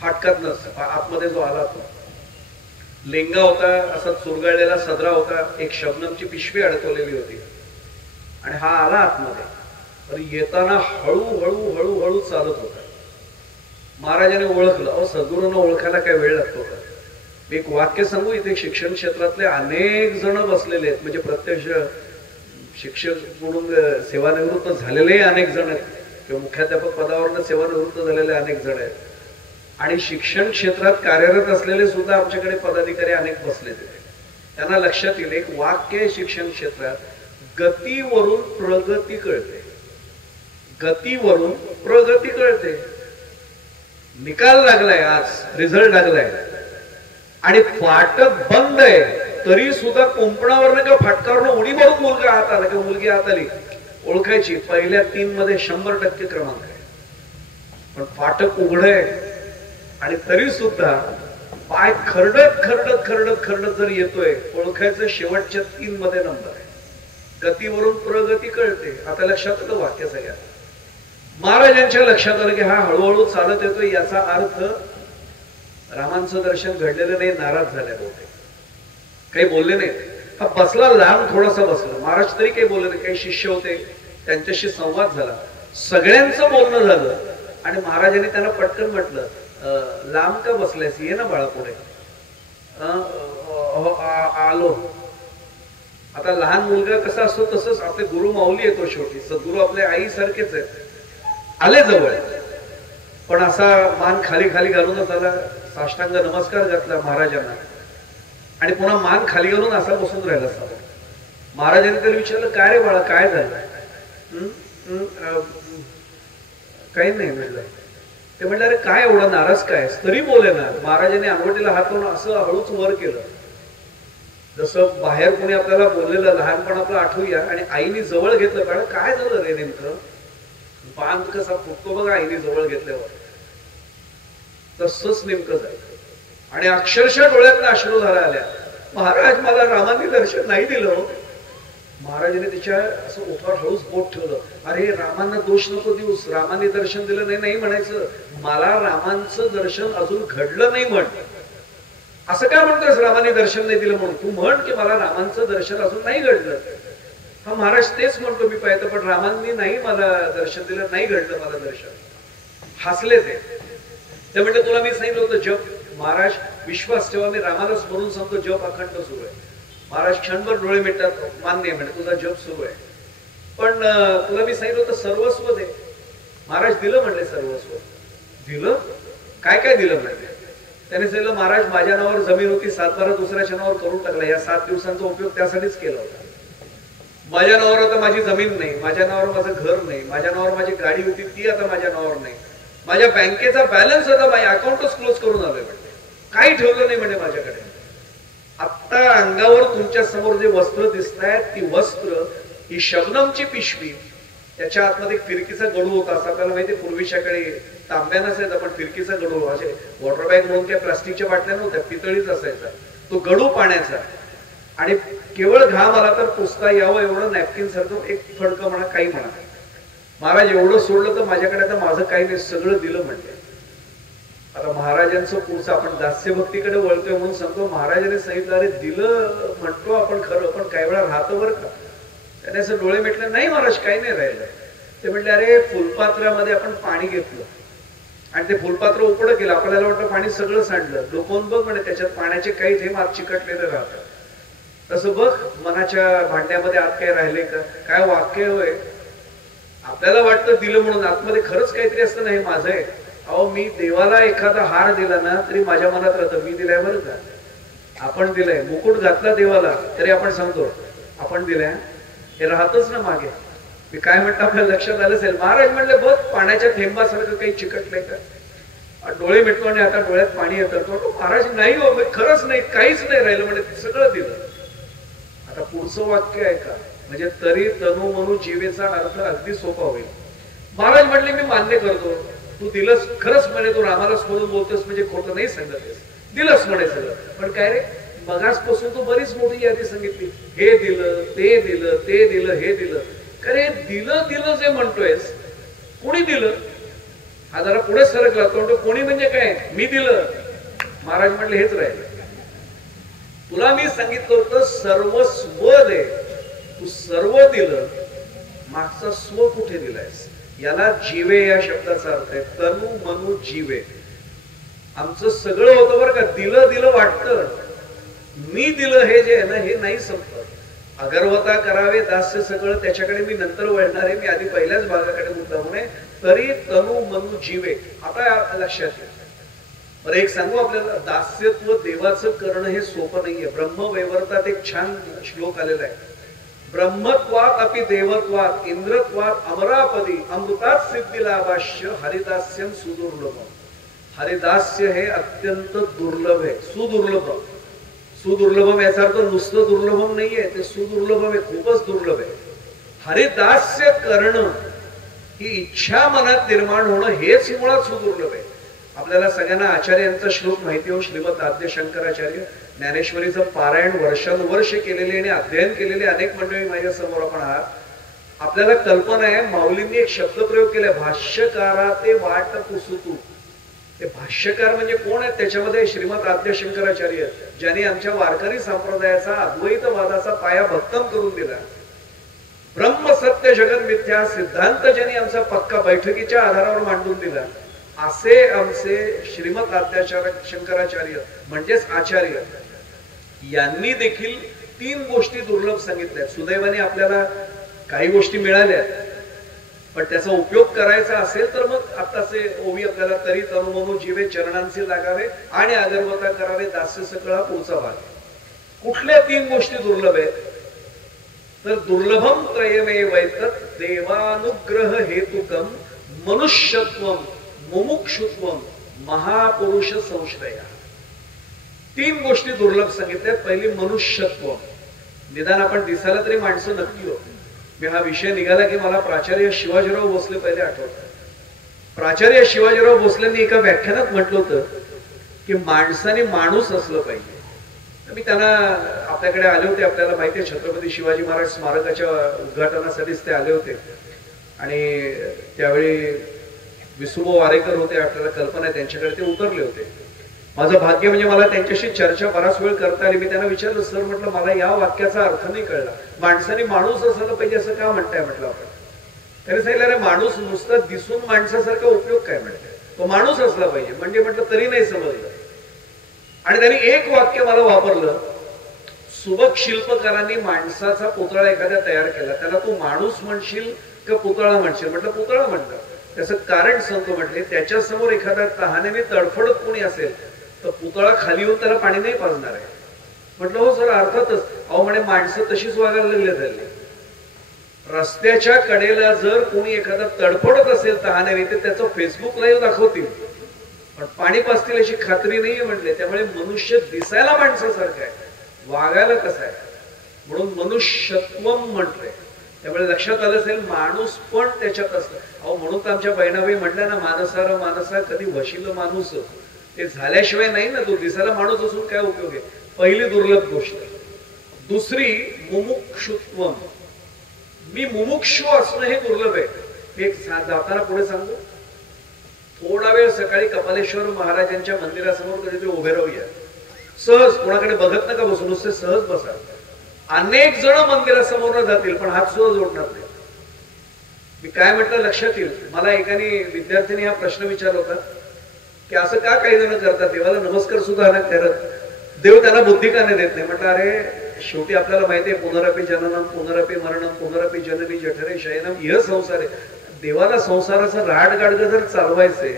फाटकातनच आतमध्ये जो आला तो लेंगा होता, असा चुरगळलेला सदरा होता, एक शबनमची पिशवी अडकवलेली होती आणि हा आला आतमध्ये. तर येताना हळूहळू हळूहळू चालत होता. महाराजांनी ओळखलं. अहो, सद्गुरूंना ओळखायला काय वेळ लागतो का? मी एक वाक्य सांगू, इथे शिक्षण क्षेत्रातले अनेक जण बसलेले आहेत, म्हणजे प्रत्यक्ष शिक्षक म्हणून सेवानिवृत्त झालेले अनेक जण आहेत किंवा मुख्याध्यापक पदावरनं सेवानिवृत्त झालेले अनेक जण आहेत आणि शिक्षण क्षेत्रात कार्यरत असलेले सुद्धा आमच्याकडे पदाधिकारी अनेक बसलेले आहेत. त्यांना लक्षात येईल एक वाक्य आहे शिक्षण क्षेत्रात, गतीवरून प्रगती कळते. गतीवरून प्रगती कळते. निकाल लागलाय, आज रिझल्ट लागलाय आणि फाटक बंद आहे, तरी सुद्धा कुंपणावरनं किंवा फाटकावरनं उडी मारून मुलगा आत आला किंवा मुलगी आत आली, ओळखायची. पहिल्या 3 मध्ये 100% क्रमांक आहे. पण फाटक उघड आहे आणि तरी सुद्धा पाय खरडत खरडत खरडत खरडत जर येतोय, ओळखायचं शेवटच्या 3 मध्ये नंबर आहे. गतीवरून प्रगती कळते. आता लक्षात आलं वाक्य सगळ्या. महाराजांच्या लक्षात आलं की हा हळूहळू चालत येतोय, याचा अर्थ रामांचं दर्शन घडलेलं नाही, नाराज झाले होते, काही बोलले नाही. हा बसला, लहान थोडासा बसला. महाराज तरी काही बोलले नाही. काही शिष्य होते, त्यांच्याशी संवाद झाला, सगळ्यांचं बोलणं झालं आणि महाराजांनी त्यांना पटकन म्हटलं, लांब का बसलायस, ये ना बाळा पुढे. आलो. आता लहान मुलगा कसा असतो तसंच आपले गुरु माऊली येतो शेवटी. सद्गुरू आपल्या आई सारखेच आहेत. आले जवळ, पण असा मान खाली खाली घालूनच आला, साष्टांग नमस्कार घातला महाराजांना आणि पुन्हा मान खाली घालून असा बसून राहिला. महाराजांनी त्याला विचारलं, काय रे बाळा, काय झालं? काही नाही म्हटलं. ते म्हटलं, अरे काय एवढा नाराज काय? तरी बोले ना. महाराजांनी अंगवटीला हात लावून असं हळूच वर केलं, जसं बाहेर कोणी आपल्याला बोललेलं लहानपण आपलं आठवूया, आणि आईने जवळ घेतलं. बाळा काय झालं रे नेमकं? बांध कसा फुटतो बघा आईने जवळ घेतल्यावर, तसंच नेमकं झालं आणि अक्षरशः डोळ्यातनं अश्रू धारा आल्या. महाराज मला रामांनी दर्शन नाही दिलं. महाराजांनी तिच्या असं ओठावर हळूच बोट ठेवलं. अरे रामांना दोष नको देऊस, रामांनी दर्शन दिलं नाही, नाही म्हणायचं. मला रामांचं दर्शन अजून घडलं नाही म्हण. असं काय म्हणतोयस रामांनी दर्शन नाही दिलं म्हणून? तू म्हण की मला रामांचं दर्शन अजून नाही घडलं. हा महाराज तेच म्हणतो मी पाहिजे, पण रामांनी नाही मला दर्शन दिलं, नाही घडलं मला दर्शन. हसले ते म्हणजे तुला मी सांगितलं होतं जप. महाराज विश्वास ठेवा, मी रामाला स्मरून सांगतो, जप अखंड सुरू आहे. महाराज क्षणभर डोळे मिटतात, मान्य म्हणजे तुझा जप सुरू आहे, पण तुला मी सांगितलं होतं सर्वस्व दे. महाराज दिलं म्हणले, सर्वस्व दिलं. काय काय दिलं म्हणजे? त्याने सांगितलं, महाराज माझ्या नावावर जमीन होती, 7-12 दुसऱ्याच्या नावावर करून टाकला. या 7 दिवसांचा उपयोग त्यासाठीच केला होता. माझ्या नावावर आता माझी जमीन नाही, माझ्या नावावर माझं घर नाही, माझ्या नावावर माझी गाडी होती ती आता माझ्या नावावर नाही, माझ्या बँकेचा बॅलन्स होता, माझ्या अकाउंटच क्लोज करून आलोय म्हणजे, काही ठेवलं नाही म्हणजे माझ्याकडे. आता अंगावर तुमच्या समोर जे वस्त्र दिसत आहेत, ती वस्त्र ही शबनमची पिशवी, त्याच्या आतमध्ये एक फिरकीचा गडू होता. असं आपल्याला माहिती, पूर्वीच्या काळी तांब्या नसायचा पण फिरकीचा गडू, असे वॉटर बॅग म्हणून त्या प्लास्टिकच्या बाटल्या नव्हत्या, पितळीच असायचा तो गडू पाण्याचा. आणि केवळ घाम आला तर पुसता यावं एवढं नॅपकिन सारखं एक फडकं म्हणा, काही म्हणा. महाराज एवढं सोडलं तर माझ्याकडे आता माझं काही नाही, सगळं दिलं म्हणजे. आता महाराजांचं पुढचं आपण दास्यभक्तीकडे वळतोय म्हणून सांगतो. महाराजांनी सांगितलं, अरे दिलं म्हणतो आपण खरं, पण काही वेळा राहतं बरं का. त्याने असं डोळे मिटले, नाही महाराज काही नाही राहिलं. ते म्हटले, अरे फुलपात्रामध्ये आपण पाणी घेतलं आणि ते फुलपात्र उपडं केलं, आपल्याला वाटतं पाणी सगळं सांडलं. डोकवून बघ म्हणे, त्याच्यात पाण्याचे काही थेंब आत चिकटलेले राहतात. तसं बघ मनाच्या भांड्यामध्ये आत काय राहिले का? काय वाक्य होय. आपल्याला वाटतं दिलं म्हणून, आतमध्ये खरंच काहीतरी असतं ना, हे माझं आहे. अहो मी देवाला एखादा हार दिला ना तरी माझ्या मनात राहतं, मी दिलाय बरं का, आपण दिलंय. मुकुट घातला देवाला तरी आपण सांगतो आपण दिलंय, हे राहतच ना मागे. मी काय म्हणतो आपल्या लक्षात आलं असेल. महाराज म्हणले, बघ पाण्याच्या थेंबासारखं काही चिकटलंय का? डोळे मिटतो आणि आता डोळ्यात पाणी येतं. तो महाराज नाही हो, खरंच नाही, काहीच नाही राहिलं म्हणजे, सगळं दिलं. आता पुढचं वाक्य आहे का, म्हणजे तरी तनु मनु जीवेचा अर्थ अगदी सोपा होईल. महाराज म्हणले, मी मान्य करतो, तू दिलंस खरंच म्हणे, तू रामाला स्मरून बोलतोस म्हणजे खोटं नाही सांगतेस, दिलंस म्हणे सगळं, पण काय रे मगासपासून तो बरीच मोठी यादी सांगितली, हे दिलं, ते दिलं, ते दिलं, हे दिलं. अरे दिलं दिलं जे म्हणतोयस, कोणी दिलं? हा जरा पुढे सरकला, तो कोणी म्हणजे काय, मी दिलं. महाराज म्हटले हेच राहील. तुला मी सांगितलं होतं सर्वस्व दे, तू सर्व दिलं, मागचा स्व कुठे दिलायस? याला जीवे या शब्दाचा अर्थ आहे, तनु मनु जीवे. आमचं सगळं होतं बरं का, दिलं दिलं वाटतं, मी दिलं हे जे आहे ना, हे नाही संपत. अगर्वता करावे दास्य सगळं, त्याच्याकडे मी नंतर वळणार आहे. मी आधी पहिल्याच भागाकडे मुद्दाम आहे. तरी तनु मनु जीवे. आता लक्षात घ्या बरं, एक सांगू आपल्याला, दास्यत्व देवाचं करणं हे सोपं नाहीये. ब्रह्मवैवर्तात एक छान श्लोक आलेला आहे, ब्रह्मत्वात अपि देवत्वात इंद्रत्वात अमरापदी अमृतात सिद्धिलाभाष्य हरिदास्यम सुदुर्लभम. हरिदास्य हे अत्यंत दुर्लभ आहे, सुदुर्लभ. सुदुर्लभम याचा अर्थ नुसतं दुर्लभम नाहीये, ते सुदुर्लभम आहे, खूपच दुर्लभ आहे. हरिदास्य करणं ही इच्छा मनात निर्माण होणं हेच मुळात सुदुर्लभ आहे. आपल्याला सगळ्यांना आचार्यांचा श्लोक माहिती हो, श्रीमद आद्य शंकराचार्य. ज्ञानेश्वरीचं पारायण वर्षानुवर्ष केलेले आणि अध्ययन केलेले अनेक मंडळी माझ्या समोर आपण आहात. आपल्याला कल्पना आहे, माऊलींनी एक शब्दप्रयोग केलाय, भाष्यकारा ते वाट पुसुतू. ते भाष्यकार म्हणजे कोण आहेत? त्याच्यामध्ये श्रीमद आद्य शंकराचार्य, ज्यांनी आमच्या वारकरी संप्रदायाचा अद्वैतवादाचा पाया भक्कम करून दिला. ब्रह्म सत्य जगत मिथ्या सिद्धांत ज्यांनी आमचा पक्का बैठकीच्या आधारावर मांडून दिला, असे आमचे श्रीमद आद्याचार्य शंकराचार्य म्हणजेच आचार्य यांनी देखील 3 गोष्टी दुर्लभ सांगितल्या. सुदैवाने आपल्याला काही गोष्टी मिळाल्या, पण त्याचा उपयोग करायचा असेल तर मग आताचे ओवी आपल्याला तरी तनुमनु जीवे चरणांचे लागावे आणि अगर्वता करावे दास्य सकळ, पुढचा भाग. कुठल्या 3 गोष्टी दुर्लभ आहेत? तर दुर्लभम त्रयमेव एतत् देवानुग्रह हेतुकम मनुष्यत्वम मुमुक्षुत्वम महापुरुष संश्रया. 3 गोष्टी दुर्लभ सांगितल्या. पहिली मनुष्यत्व. निदान आपण दिसायला तरी माणसं नक्की होत. मी हा विषय निघाला की मला प्राचार्य शिवाजीराव भोसले पहिले आठवतात. प्राचार्य शिवाजीराव भोसलेंनी एका व्याख्यानात म्हटलं होतं की माणसाने माणूस असलं पाहिजे. मी त्यांना, आपल्याकडे आले होते, आपल्याला माहिती आहे छत्रपती शिवाजी महाराज स्मारकाच्या उद्घाटनासाठीच ते आले होते आणि त्यावेळी विसुबो वारेकर होते, आपल्याला कल्पना आहे, त्यांच्याकडे ते उतरले होते. माझं भाग्य म्हणजे मला त्यांच्याशी चर्चा बराच वेळ करता आली. मी त्यांना विचारलं, सर म्हटलं मला या वाक्याचा अर्थ नाही कळला, माणसाने माणूस असायला पाहिजे असं का म्हणताय म्हटलं आपण. त्यांनी सांगितलं, अरे माणूस नुसतं दिसून माणसासारखा उपयोग काय म्हणताय, तो माणूस असला पाहिजे. म्हणजे म्हटलं तरी नाही समजलं. आणि त्यांनी एक वाक्य मला वापरलं, सुबक शिल्पकारांनी माणसाचा पुतळा एखाद्या तयार केला, त्याला तू माणूस म्हणशील का पुतळा म्हणशील? म्हटलं पुतळा म्हणतात. त्याचं कारण सांगतो म्हटले, त्याच्या समोर एखाद्या तहानेने तडफडत कोणी असेल तर पुतळा खाली येऊन त्याला पाणी नाही पाजणार आहे. म्हटलं हो सर, अर्थातच. अहो म्हणे माणसं तशीच वागायला लागले झाली. रस्त्याच्या कडेला जर कोणी एखादा तडफडत असेल तहानेने तर त्याचं फेसबुक लाईव्ह दाखवतील, पण पाणी पाजतील अशी खात्री नाहीये म्हटले. त्यामुळे मनुष्य दिसायला माणसासारखा आहे, वागायला कसा आहे, म्हणून मनुष्यत्वम म्हटलंय. त्यामुळे लक्षात आलं असेल माणूस पण त्याच्यात असतं. अहो म्हणून तर आमच्या बहिणाबाई म्हटल्या ना, मानसार मानसा कधी वशील माणूस. ते झाल्याशिवाय नाही ना, तो दिसायला माणूस असून काय उपयोग आहे. पहिली दुर्लभ गोष्ट. दुसरी मुमुक्षुत्व. मी मुमुक्षु असणं हे दुर्लभ आहे. मी एक जाताना पुढे सांगू, थोडा वेळ सकाळी कपालेश्वर महाराजांच्या मंदिरासमोर कधी ते उभे राहूया, सहज, कोणाकडे बघत नका बसू, नुसते सहज बसा. अनेक जण मंदिरासमोर जातील पण हात सुद्धा जोडणार नाही. मी काय म्हटलं लक्षात येईल. मला एकाने विद्यार्थ्यांनी हा प्रश्न विचारला होता की असं का काही जण करतात, देवाला नमस्कार सुद्धा नाही करत, देव त्यांना बुद्धी का नाही देत नाही. म्हटलं अरे शेवटी आपल्याला माहिती आहे, पुनरपी जननम पुनरपी मरणम पुनरपी जननी जठरे शयनम इह संसार आहे. देवाला संसाराचं राडगाडगं जर चालवायचंय,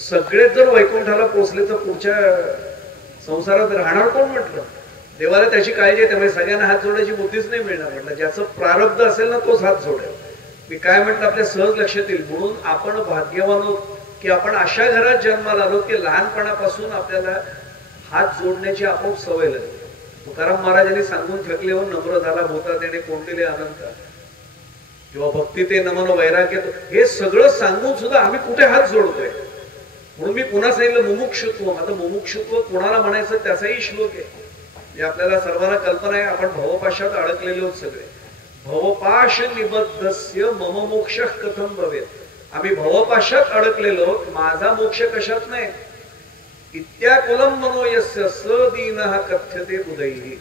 सगळेच जर वैकुंठाला पोचले तर पुढच्या संसारात राहणार कोण? म्हटलं देवाला त्याची काळजी आहे, त्यामुळे सगळ्यांना हात जोडायची बुद्धीच नाही मिळणार. म्हटलं ज्याचं प्रारब्ध असेल ना तोच हात जोडेल. मी काय म्हटलं आपल्या सहज लक्षात येईल. म्हणून आपण भाग्यवान आहोत की आपण अशा घरात जन्माला आलो की लहानपणापासून आपल्याला हात जोडण्याची आपोआप सवय लागली. तुकाराम महाराजांनी सांगून थकले, नम्र झाला होता त्याने कोंडिले अनंत, किंवा भक्ती ते नमन वैराग्य, हे सगळं सांगून सुद्धा आम्ही कुठे हात जोडतोय. म्हणून मी पुन्हा सांगितलं मुमुक्षुत्व. आता मुमुक्षुत्व कोणाला म्हणायचं त्याचाही श्लोक आहे. आपल्याला सर्वांना कल्पना आहे, आपण भवपाशात अडकलेले आहोत सगळे. भवपाश निबद्धस्य मम मोक्ष कथम भवेत. आम्ही भवपाशात अडकलेलो आहोत, माझा मोक्ष कशात नाही. इत्याकुलम मनो यस्य सदीनः कथ्यते बुधैः.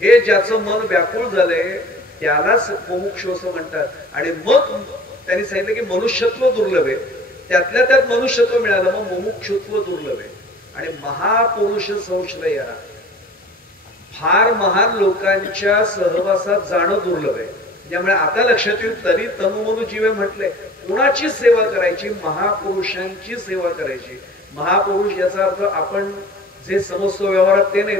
हे ज्याचं मन व्याकुळ झालंय त्यालाच मुमुक्षु असं म्हणतात. आणि मग त्यांनी सांगितलं की मनुष्यत्व दुर्लभ आहे, त्यातल्या त्यात मनुष्यत्व मिळालं, मग मुमुक्षुत्व दुर्लभ आहे. आणि महापुरुष संश्रया, फार महान लोकांच्या सहवासात जाणं दुर्लभ आहे. त्यामुळे आता लक्षात येईल, तरी तनुमनु जीवे म्हटले, कुणाची सेवा करायची, महापुरुषांची सेवा करायची. महापुरुष याचा अर्थ आपण जे समजतो व्यवहारात ते नाही,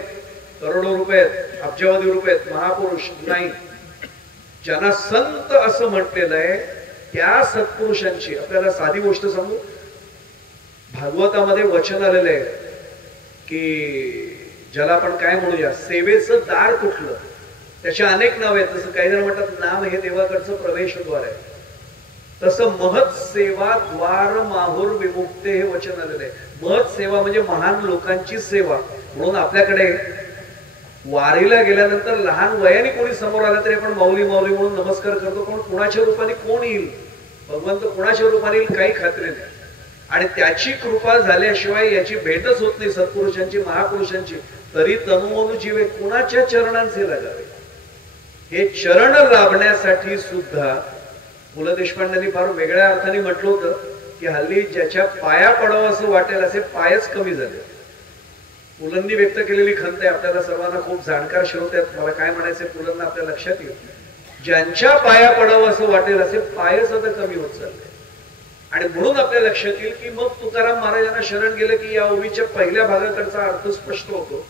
करोडो रुपये आहेत, अब्जावधी रुपये आहेत, महापुरुष नाही. ज्यांना संत असं म्हटलेलं आहे त्या सत्पुरुषांची. आपल्याला साधी गोष्ट सांगू, भागवतामध्ये वचन आलेलं आहे की ज्याला आपण काय म्हणूया, सेवेचं दार कुठलं, त्याचे अनेक नाव आहेत. जसं काही जण म्हणतात नाम हे देवाकडचं प्रवेशद्वार आहे, तसं महत् सेवा द्वार माहुर विमुक्ते हे वचन आलेलं आहे. महत् सेवा म्हणजे महान लोकांची सेवा. म्हणून आपल्याकडे वारीला गेल्यानंतर लहान वयाने कोणी समोर आला तरी आपण माऊली माऊली म्हणून नमस्कार करतो. पण कुणाच्या रूपाने कोण येईल, भगवंत कुणाच्या रूपाने येईल काही खात्री नाही. आणि त्याची कृपा झाल्याशिवाय याची भेटच होत नाही सत्पुरुषांची, महापुरुषांची. तरी तनुमनु जीवे कुणाच्या चरणांचे लागावे. हे चरण लाभण्यासाठी सुद्धा पु ल देशपांड्यांनी फार वेगळ्या अर्थाने म्हटलं होतं की हल्ली ज्याच्या पाया पडावं असं वाटेल असे पायच कमी झाले. पुलंनी व्यक्त केलेली खंत आहे, आपल्याला सर्वांना खूप जाणकार श्रोते आहेत. मला काय म्हणायचं पुलंना आपल्या लक्षात येईल, ज्यांच्या पाया पडावं असं वाटेल असे पायच आता कमी होत चालले. आणि म्हणून आपल्या लक्षात येईल की मग तुकाराम महाराजांना शरण गेलं की या ओवीच्या पहिल्या भागाकडचा अर्थ स्पष्ट होतो.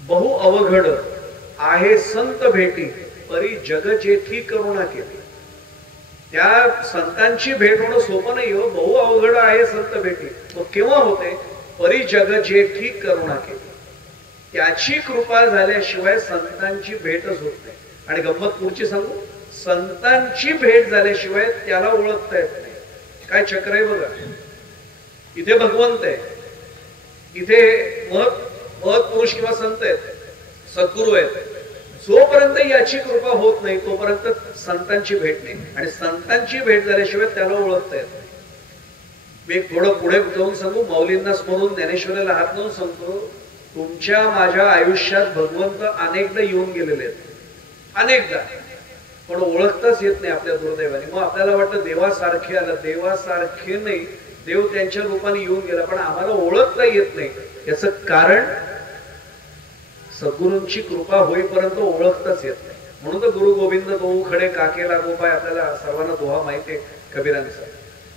बहु अवघड आहे संत भेटी, परी जग जेठी करुणा केली. त्या संतांची भेट होणं सोपं नाही हो. बहु अवघड आहे संत भेटी. मग केव्हा होते, परी जग जेठी करुणा केली. त्याची कृपा झाल्याशिवाय संतांची भेटच होत नाही. आणि गंमत पुढची सांगू, संतांची भेट झाल्याशिवाय त्याला ओळखता येत नाही. काय चक्र आहे बघा. इथे भगवंत आहे, इथे महत् पुरुष किंवा संत आहेत, सद्गुरू आहेत. जोपर्यंत याची कृपा होत नाही तोपर्यंत संतांची भेट नाही. आणि संतांची भेट झाल्याशिवाय त्याला ओळखता येत नाही. मी थोडं पुढे जाऊन सांगू, माऊलींना स्मरून ज्ञानेश्वराला हात लावून सांगतो, तुमच्या माझ्या आयुष्यात भगवंत अनेकदा येऊन गेलेले आहेत, अनेकदा, पण ओळखताच येत नाही आपल्या दुर्दैवाने. मग आपल्याला वाटतं देवासारखे आलं, देवासारखे नाही, देव त्यांच्या रूपाने येऊन गेला, पण आम्हाला ओळखता येत नाही. याचं कारण सद्गुरूंची कृपा होईपर्यंत ओळखताच येत नाही. म्हणून तर गुरु गोविंद दोऊ खडे काकेला गोपाय आपल्याला सर्वांना दोहा माहिती आहे कबीरांचा.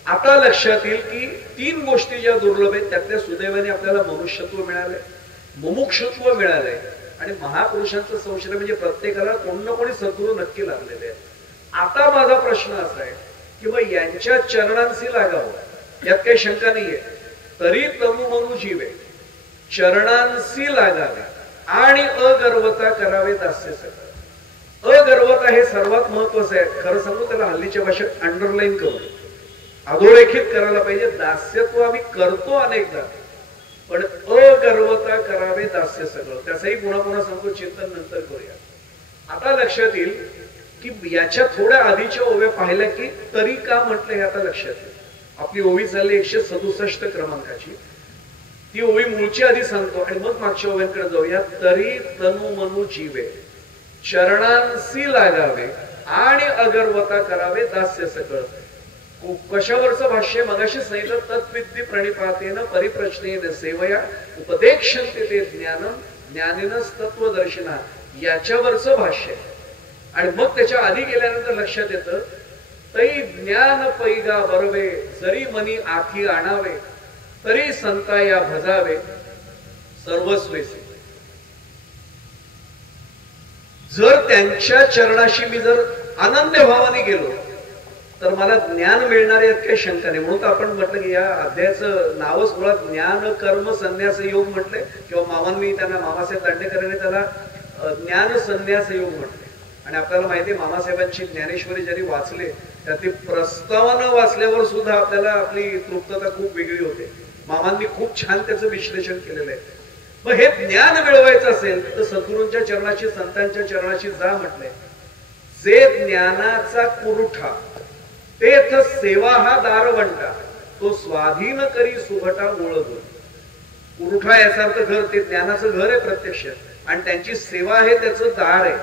आता लक्षात येईल की तीन गोष्टी ज्या दुर्लभ आहेत त्यातल्या सुदैवाने आपल्याला मनुष्यत्व मिळालंय, मुमुक्षुत्व मिळालंय आणि महापुरुषांचं संश्रय म्हणजे प्रत्येकाला कोण ना कोणी सद्गुरू नक्की लागलेले आहेत. आता माझा प्रश्न असा आहे की मग यांच्या चरणांशी लागावं, यात काही शंका नाहीये. तरी तनुमनु जीवे चरणांशी लागावे आणि अगर्वता करावे दास्य सगळं. अगर्वता हे सर्वात महत्वाचं आहे. खरं सांगू, त्याला हल्लीच्या भाषेत अंडरलाईन करू, अधोरेखित करायला पाहिजे. दास्यत्व आम्ही करतो अनेकदा, पण अगर्वता करावे दास्य सगळं. त्याचंही पुन्हा पुन्हा सांगतो, चिंतन नंतर करूया. आता लक्षात येईल की याच्या थोड्या आधीच्या ओव्या पाहिल्या की तरी का म्हटलं हे आता लक्षात येईल. आपली ओवी चालली 167 क्रमांकाची. ती ओवी मूळची आधी सांगतो आणि मग मागच्या ओव्यांकडे जाऊया. तरी तनुमनु जीवे चरणांशी लागावे आणि अगर्वता करावे दास्य सगळं. कशावरचं भाष्य मगाशी सांगितलं, तत्विद्धी प्रणिपातेन परिप्रश्नेन सेवया उपदेक्षन्ते ते ज्ञानम ज्ञानेनच तत्वदर्शना, याच्यावरचं भाष्य. आणि मग त्याच्या आधी गेल्यानंतर लक्षात येतं, तै ज्ञान पैगा बरवे जरी मनी आखी आणावे तरी संता या भजावे सर्वस्वेसी. जर त्यांच्या चरणाशी मी जर अनन्य भावाने गेलो तर मला ज्ञान मिळणार यात काही शंका नाही. म्हणून आपण म्हटलं की या अध्यायाचं नावच मुळात ज्ञान कर्म संन्यास योग म्हटलंय, किंवा मामांनी त्यांना, मामासाहेब दांडेकरांनी त्याला ज्ञान संन्यास योग म्हटले. आणि आपल्याला माहिती आहे मामासाहेबांची ज्ञानेश्वरी जरी वाचले त्यातली प्रस्तावना वाचल्यावर सुद्धा आपल्याला आपली तृप्तता खूप वेगळी होते. मामांनी खूप छान त्याचं विश्लेषण केलेलं आहे. मग हे ज्ञान मिळवायचं असेल तर सद्गुरूंच्या चरणाशी संतांच्या चरणाशी जा म्हटलंय. जे ज्ञानाचा कुरुठा तेथ सेवा हा दारवंटा, तो स्वाधीन करी सुभटा ओळख. कुरुठा याचा अर्थ घर, ते ज्ञानाचं घर आहे प्रत्यक्ष, आणि त्यांची सेवा आहे त्याचं दार आहे.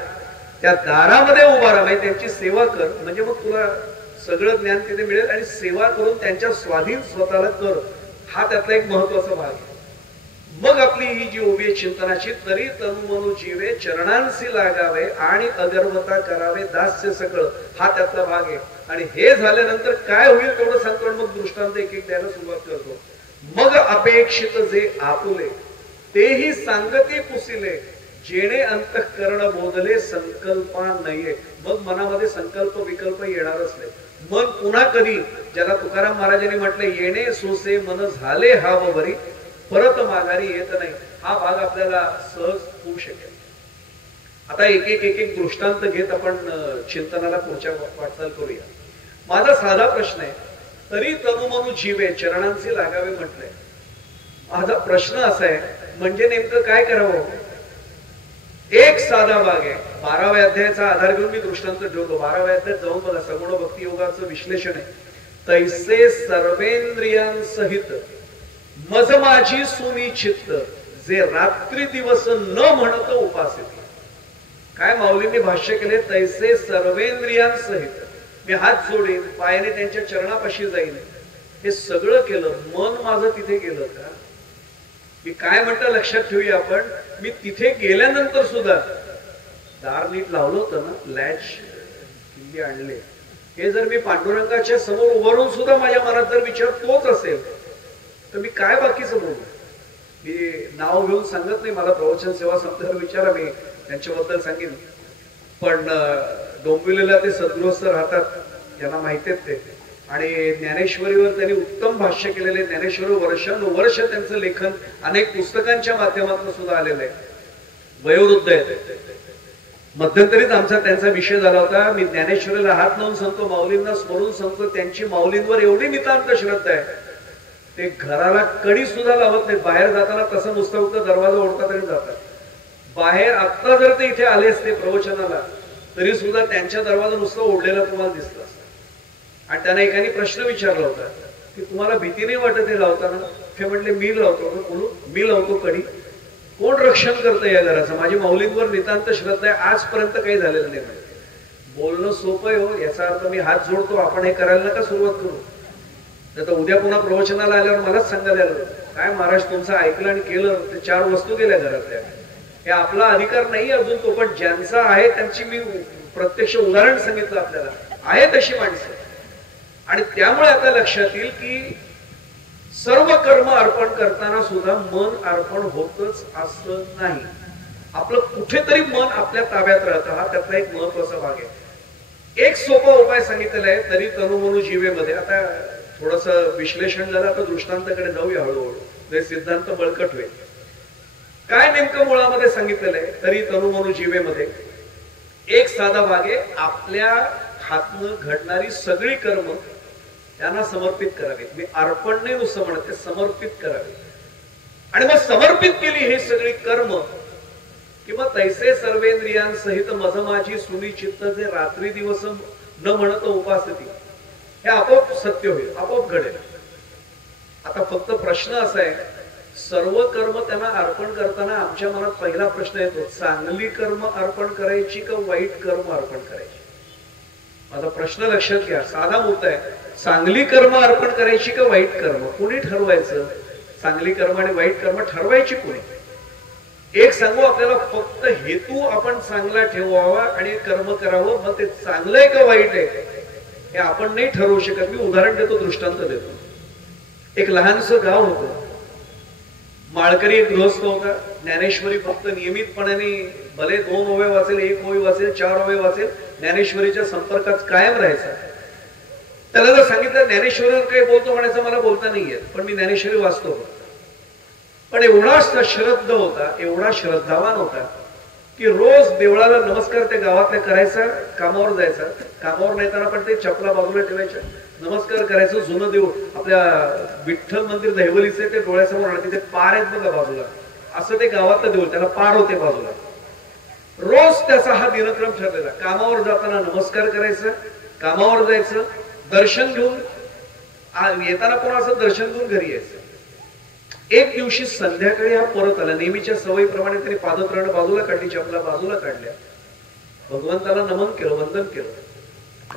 त्या दारामध्ये उभा राहा, म्हणजे त्यांची सेवा कर, म्हणजे मग तुला सगळं ज्ञान तिथे मिळेल. आणि सेवा करून त्यांच्या स्वाधीन स्वतःला कर, हा त्यातला एक महत्वाचा भाग आहे. मग आपली ही जी उभी आहे चिंतनाची, तरी तनु मनु जीवे चरणांशी लागावे आणि अगर्वता करावे दास्य सकळ, हा त्यातला भाग आहे. आणि हे झाल्यानंतर काय होईल तेवढं सांगतो, मग दृष्टांत एक एक द्यायला सुरुवात करतो. मग अपेक्षित जे आपुले तेही सांगते पुसिले, जेणे अंतःकरण बोधले संकल्पा नये. मग मनामध्ये संकल्प विकल्प येणारच नाही. मन पुन्हा कधी, ज्याला तुकाराम महाराजांनी म्हटले, येणे सोसे मन झाले हाव बरी, परत माघारी येत नाही, हा भाग आपल्याला सहज होऊ शकेल. आता एक एक दृष्टांत घेत आपण चिंतनाला पुढच्या वाटचाल करूया. माझा साधा प्रश्न आहे, तरी तनुमनु जीवे चरणांचे लागावे म्हटलंय. माझा प्रश्न असा आहे, म्हणजे नेमकं काय करावं? एक साधा भाग आहे. 12व्या अध्यायाचा आधार घेऊन मी दृष्टांत ठेवतो. 12व्या अध्यायात जाऊन बघा, सगुण भक्ती योगाचं विश्लेषण आहे. तैसे सर्वेंद्रियांसहित मज माझी सुनिचित्त, जे रात्री दिवस न म्हणत उपासित. काय माऊलींनी भाष्य केले? तैसे सर्वेंद्रियांसहित, मी हात जोडेन, पायाने त्यांच्या चरणापाशी जाईन, हे सगळं केलं, मन माझं तिथे गेलं का? मी काय म्हणता लक्षात ठेवूया आपण. मी तिथे गेल्यानंतर सुद्धा दार नीट लावलं होतं ना, लॅच किल्ली आणले, हे जर मी पांडुरंगाच्या समोर उभारून सुद्धा माझ्या मनात जर विचार तोच असेल, तर मी काय बाकीचं बोलू? मी नाव घेऊन सांगत नाही, मला प्रवचन सेवा संस्थेवर विचारा, मी त्यांच्याबद्दल सांगेन. पण डोंबिवलीला ते सद्गृहस्थ राहतात, ज्यांना माहिती आहेत ते, आणि ज्ञानेश्वरीवर त्यांनी उत्तम भाष्य केलेले. ज्ञानेश्वरी वर्षानुवर्ष त्यांचं लेखन अनेक पुस्तकांच्या माध्यमातून सुद्धा आलेलं आहे. वयोवृद्ध आहेत. मध्यंतरीच आमचा त्यांचा विषय झाला होता. मी ज्ञानेश्वरीला हात लावून सांगतो, माऊलींना स्मरून सांगतो, त्यांची माऊलींवर एवढी नितांत श्रद्धा आहे, ते घराला कडी सुद्धा लावत नाही. बाहेर जाताना तसं नुसतं फक्त दरवाजा ओढतात आणि जातात. बाहेर आत्ता जर ते इथे आले असते प्रवचनाला, तरी सुद्धा त्यांच्या दरवाजा नुसतं ओढलेला तुम्हाला दिसला असता. आणि त्यांना एकाने प्रश्न विचारला होता की तुम्हाला भीती नाही वाटत हे लावताना? ते म्हटले मी लावतो. बोलू मी लावतो कडी, कोण रक्षण करतं या घराचं? माझी माऊलींवर नितांत श्रद्धा आहे, आजपर्यंत काही झालेलं नाही. बोलणं सोपं आहे हो, याचा अर्थ मी हात जोडतो, आपण हे करायला नका सुरुवात करू. तर उद्या पुन्हा प्रवचनाला आल्यावर मलाच सांगायला आलं, काय महाराज तुमचं ऐकलं आणि केलं, ते 4 वस्तू गेल्या घरातल्या. हे आपला अधिकार नाही अजून तो, पण ज्यांचा आहे त्यांची मी प्रत्यक्ष उदाहरण सांगितलं आपल्याला. आहे तशी माणसं. आणि त्यामुळे आता लक्षात येईल की सर्व कर्म अर्पण करताना सुद्धा मन अर्पण होतच असं नाही. आपलं कुठेतरी मन आपल्या ताब्यात राहतं, हा त्यातला एक महत्वाचा भाग आहे. एक सोपा उपाय सांगितलेला आहे, तरी तनुमनु जीवेमध्ये. आता थोडस विश्लेषण झालं, आता दृष्टांताकडे जाऊया हळूहळू, सिद्धांत बळकट होईल. काय नेमकं मुळामध्ये सांगितलेलं आहे तरी तनुमनु जीवेमध्ये? एक साधा भाग आहे, आपल्या हातनं घडणारी सगळी कर्म त्यांना समर्पित करावी. मी अर्पण नाही नुसतं म्हणत, ते समर्पित करावे. आणि मग समर्पित केली हे सगळी कर्म, किंवा तैसे सर्वेंद्रियांसहित मज माझी सुनिचित्त, जे रात्री दिवस न म्हणत उपासती, हे आपोआप सत्य होईल, आपोआप घडेल. आता फक्त प्रश्न असा आहे, सर्व कर्म त्यांना अर्पण करताना आमच्या मनात पहिला प्रश्न येतो, चांगली कर्म अर्पण करायची का वाईट कर्म अर्पण करायची? माझा प्रश्न लक्षात घ्या, साधा मुद्दा आहे. चांगली कर्म अर्पण करायची का वाईट कर्म? कुणी ठरवायचं? चांगली कर्म आणि वाईट कर्म ठरवायची कुणी? एक सांगू आपल्याला, फक्त हेतू आपण चांगला ठेवावा आणि कर्म करावं, मग ते चांगलं आहे का वाईट आहे हे आपण नाही ठरवू शकत. मी उदाहरण देतो, दृष्टांत देतो. एक लहानसं गाव होतं, माळकरी एक गृहस्थ होता. ज्ञानेश्वरी फक्त नियमितपणाने, भले 2 ओवे वाचेल, 1 ओवी वाचेल, 4 ओवे वाचेल, ज्ञानेश्वरीच्या संपर्कात कायम राहायचा. त्याला जर सांगितलं ज्ञानेश्वरीवर काही बोलतो म्हणायचं, मला बोलता नाही येत, पण मी ज्ञानेश्वरी वाचतो. पण एवढा श्रद्ध होता, एवढा श्रद्धावान होता की रोज देवळाला नमस्कार त्या गावातल्या करायचा, कामावर जायचा, कामावर नेताना पण ते चपला बाजूला ठेवायच्या, नमस्कार करायचं. जुनं देऊळ आपल्या विठ्ठल मंदिर दहिवलीचे ते डोळ्यासमोर, तिथे पार आहेत बघा बाजूला, असं ते गावातलं देऊळ, त्याला पार होते बाजूला. रोज त्याचा हा दिनक्रम ठरलेला. कामावर जाताना नमस्कार करायचं, कामावर जायचं, दर्शन घेऊन येताना कोणाचं दर्शन घेऊन घरी यायचं. एक दिवशी संध्याकाळी हा परत आला. नेहमीच्या सवयीप्रमाणे त्याने पादत्राण बाजूला काढली, चपला बाजूला काढल्या, भगवंताला नमन केलं, वंदन केलं,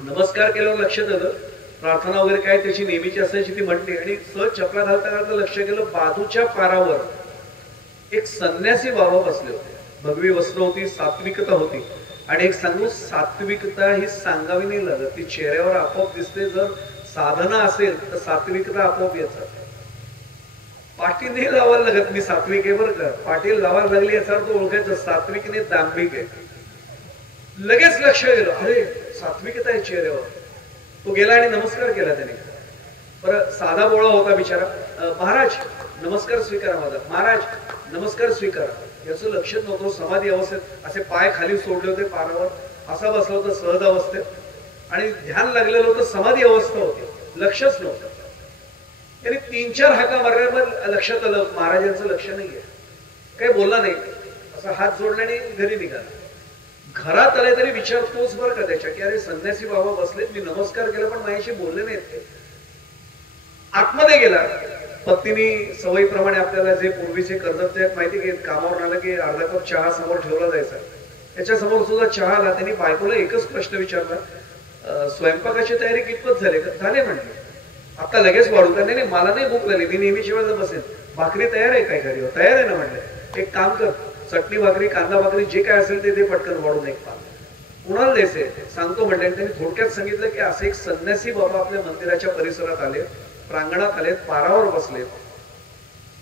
नमस्कार केल्यावर लक्षात आलं प्रार्थना वगैरे काय त्याची नेहमीची असायची ती म्हटली. आणि सहज चपला घालता घालता लक्ष गेलं बाजूच्या पारावर एक संन्यासी बाबा बसले होते. भगवी वस्त्र होती, सात्विकता होती. आणि एक सांगू, सात्विकता ही सांगावी नाही लागत, ती चेहऱ्यावर आपोआप दिसते. जर साधना असेल तर सात्विकता आपोआप येतात. पाटील नाही लावायला लागत मी सात्विक आहे बरं का, पाटील लावायला लागली याचा अर्थ ओळखायचं सात्विक नाही दांभिक आहे. लगेच लक्ष गेलं, अरे सात्विकता आहे चेहऱ्यावर. तो गेला आणि नमस्कार केला त्याने. बरं साधा बोळा होता बिचारा. महाराज नमस्कार स्वीकारा माझा, महाराज नमस्कार स्वीकारा. याचं लक्षच नव्हतं. समाधी अवस्थेत असे पाय खाली सोडले होते पारावर, असा बसला होता सहज अवस्थेत आणि ध्यान लागलेलं होतं. समाधी अवस्था होती, लक्षच नव्हतं. त्याने 3-4 हाका मारल्यावर लक्षात आलं महाराजांचं लक्ष नाहीये. काही बोलला नाही, असा हात जोडल्याने घरी निघाला. घरात आले तरी विचार तोच बरं का त्याच्या की अरे संन्यासी बाबा बसलेत, मी नमस्कार केला पण माझ्याशी बोलले नाहीत ते. आतमध्ये गेला. पत्नीने सवयीप्रमाणे आपल्याला जे पूर्वीचे कर्तव्य आहेत माहिती घेत, कामावर आलं की अर्धा कप चहा समोर ठेवला जायचा. त्याच्या समोर सुद्धा चहा आला. त्यांनी बायकोला एकच प्रश्न विचारला, स्वयंपाकाची तयारी कितपत झाली? झाले म्हणले. आता लगेच वाढू का? नाही मला नाही भूक लागली, मी नेहमीची वेळेला बसेन. भाकरी तयार आहे काय घरी? तयार आहे ना म्हणले. एक काम कर, चटणी भाकरी कांदा भाकरी जे काय असेल ते पटकन वाढून एक पान. कुणाला द्यायचे सांगतो म्हणले. त्यांनी थोडक्यात सांगितलं की असे एक संन्यासी बाबा आपल्या मंदिराच्या परिसरात आले, प्रांगणात आलेत, पारावर बसलेत.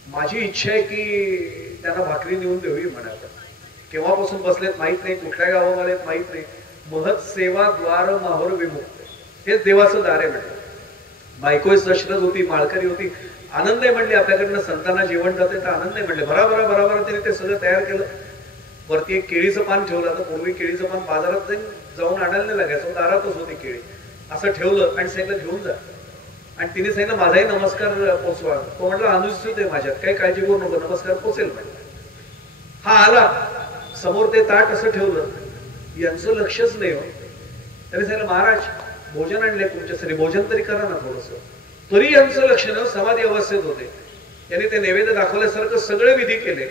माझी इच्छा आहे की त्यांना भाकरी नेऊन देऊही म्हणाले. केव्हापासून बसलेत माहित नाही, कुठल्या गावामध्ये माहित नाही. महत् सेवा द्वार माहोर विमुक्त, हेच देवाचं दार आहे म्हणलं. बायको सश्रद होती, माळकरी होती. आनंद आहे म्हणले, आपल्याकडनं संतांना जेवण जाते तर आनंद आहे म्हणले. बराबर त्यांनी ते सगळं तयार केलं. वरती एक केळीचं पान ठेवलं. आता पूर्वी केळीचं पान बाजारात जाऊन आणायला नाही लागायचं, दारातच होती केळी. असं ठेवलं आणि सांगितलं घेऊन जा. आणि तिने सांगितलं माझाही नमस्कार पोचवा. तो म्हटलं अनुचित आहे माझ्यात, काही काळजी करू नको, नमस्कार पोचेल म्हणलं. हा आला समोर, ते ताट असं ठेवलं. यांचं लक्षच नाही हो. त्यांनी सांगितलं महाराज भोजन आणले तुमच्यासाठी, भोजन तरी करा ना थोडस. तरी यांचं लक्ष न, समाधी अवस्थेत होते. त्यांनी ते नैवेद्य दाखवल्यासारखं सगळे विधी केले.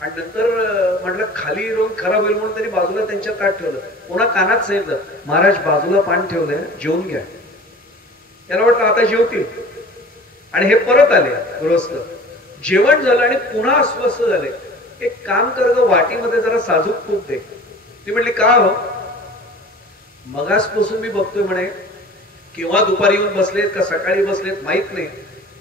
आणि नंतर म्हटलं खाली येऊन खराब होईल म्हणून त्यांनी बाजूला त्यांच्या ताट ठेवलं. पुन्हा कानात सांगितलं महाराज बाजूला पान ठेवलंय, जेवून घ्या. त्याला वाटलं आता जेवतील. आणि हे परत आले गृहस्थ. जेवण झालं आणि पुन्हा अस्वस्थ झाले. एक काम कर ग, वाटीमध्ये जरा साजूक तूप दे. ती म्हणली का हो? मगासपासून मी बघतोय म्हणे, किंवा दुपारी येऊन बसलेत का सकाळी बसलेत माहित नाही.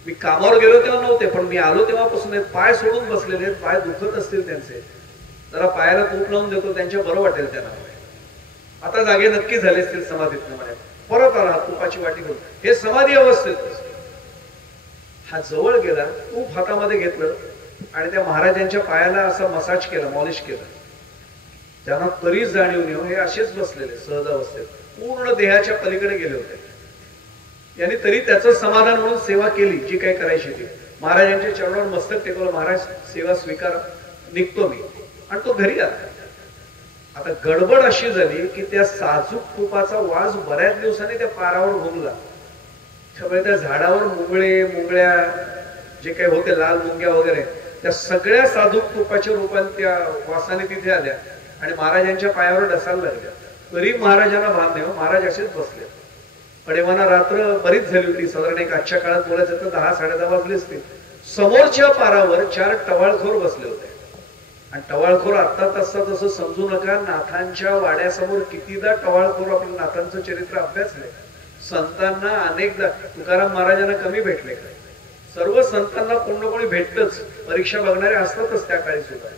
मी कामावर गेलो तेव्हा नव्हते, पण मी आलो तेव्हापासून पाय सोडून बसलेले. पाय दुखत असतील त्यांचे, जरा पायाला तूप लावून देतो, त्यांच्या बरं वाटेल त्यांना. आता जागे नक्की झाले असतील समाधीतनं म्हणे. परत आला तुपाची वाटी घेऊन. हे समाधी अवस्थेत. हा जवळ गेला, तूप हातामध्ये घेतलं आणि त्या महाराजांच्या पायाला असा मसाज केला, मॉलिश केलं. त्यांना तरी जाणीव नाही, हे असेच बसलेले सहज अवस्थेत, पूर्ण देहाच्या पलीकडे गेले होते. यांनी तरी त्याचं समाधान म्हणून सेवा केली जी काही करायची ती. महाराजांच्या चरणावर मस्तक टेकवलं, महाराज सेवा स्वीकारा, निघतो मी. आणि तो घरी आला. आता गडबड अशी झाली की त्या साजूक तुपाचा वास बऱ्याच दिवसांनी त्या पारावर घुमला. त्यामुळे त्या झाडावर मुंगळ्या जे काही होते लाल मुंग्या वगैरे, त्या सगळ्या साजूक तुपाच्या रूपाने त्या वासाने तिथे आल्या आणि महाराजांच्या पायावर डसायला लागल्या. तरी महाराजांना भान नाही, महाराज असेच बसले. पडेवाना रात्र बरीच झाली होती, साधारण एक आजच्या काळात बोलायचं तर 10-10:30 वाजले असतील. समोरच्या पारावर 4 टवाळखोर बसले होते. आणि टवाळखोर आता तसं समजू नका, नाथांच्या वाड्यासमोर कितीदा टवाळखोर आपल्या नाथांचं चरित्र अभ्यासले. संतांना अनेकदा, तुकाराम महाराजांना कमी भेटले का? सर्व संतांना कोण ना कोणी भेटतच, परीक्षा बघणारे असतातच त्या काळी सुद्धा.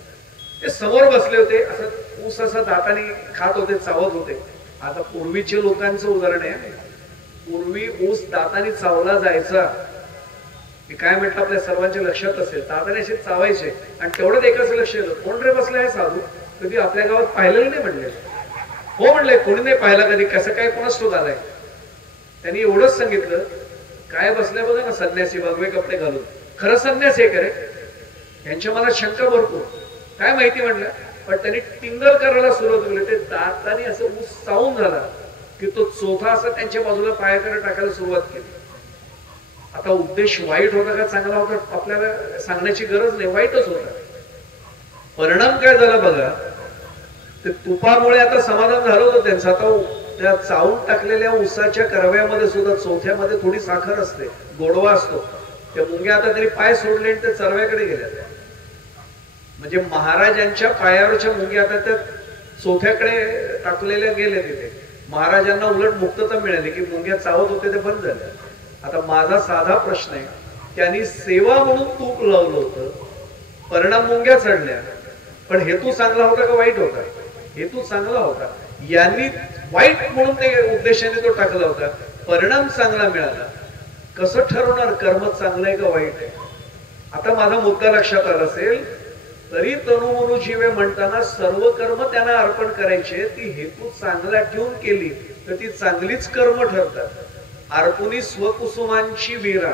ते समोर बसले होते, असं ऊस असा दाताने खात होते, चावत होते. आता पूर्वीच्या लोकांचं उदाहरण आहे. पूर्वी ऊस दाताने चावला जायचा. मी काय म्हटलं आपल्या सर्वांच्या लक्षात असेल, दाताने असे चावायचे. आणि तेवढंच एकाच लक्ष येतं, कोण रे बसले आहे साधू? कधी आपल्या गावात पाहिलेलं नाही म्हणले. हो म्हणले, कोणी नाही पाहिला कधी, कसं काय कोणाच तो आलाय. त्यांनी एवढंच सांगितलं, काय बसल्या बघा ना संन्यासी, भगवे कपडे घालून. खरं संन्यासी आहे का रे? यांच्या मनात शंका भरपूर, काय माहिती म्हटलं, पण त्यांनी टिंगल करायला सुरुवात केली. ते दाताने असं ऊस चावून झाला की तो चोथा असा त्यांच्या बाजूला पायाकडे टाकायला सुरुवात केली. आता उद्देश वाईट होता का चांगला होता आपल्याला सांगण्याची गरज नाही, वाईटच होता. परिणाम काय झाला बघा, ते तुपामुळे आता समाधान झालं होतं त्यांचं. आता त्या चावून टाकलेल्या ऊसाच्या करव्यामध्ये सुद्धा चौथ्यामध्ये थोडी साखर असते, गोडवा असतो. त्या मुंग्या आता तरी पाय सोडले आणि ते चरव्याकडे गेल्या. म्हणजे महाराजांच्या पायावरच्या मुंग्या आता त्या चौथ्याकडे टाकलेल्या गेल्या. तिथे महाराजांना उलट मुक्तता मिळाली की मुंग्या चावत होते ते बंद झाल्या. आता माझा साधा प्रश्न आहे, त्यांनी सेवा म्हणून तूप लावलं होतं, परिणाम मुंग्या चढल्या, पण हेतू चांगला होता का वाईट होता? हेतू चांगला होता. यांनी वाईट म्हणून ते उद्देशाने तो टाकला होता, परिणाम चांगला मिळाला. कसं ठरवणार कर्म चांगलं आहे का वाईट आहे? आता माझा मुद्दा लक्षात आला असेल. तरी तनु मनु जीवे म्हणताना सर्व कर्म त्यांना अर्पण करायचे, ती हेतू चांगला ठेवून केली तर ती चांगलीच कर्म ठरतात. अर्पुनी स्वकुसुमांची वीरा,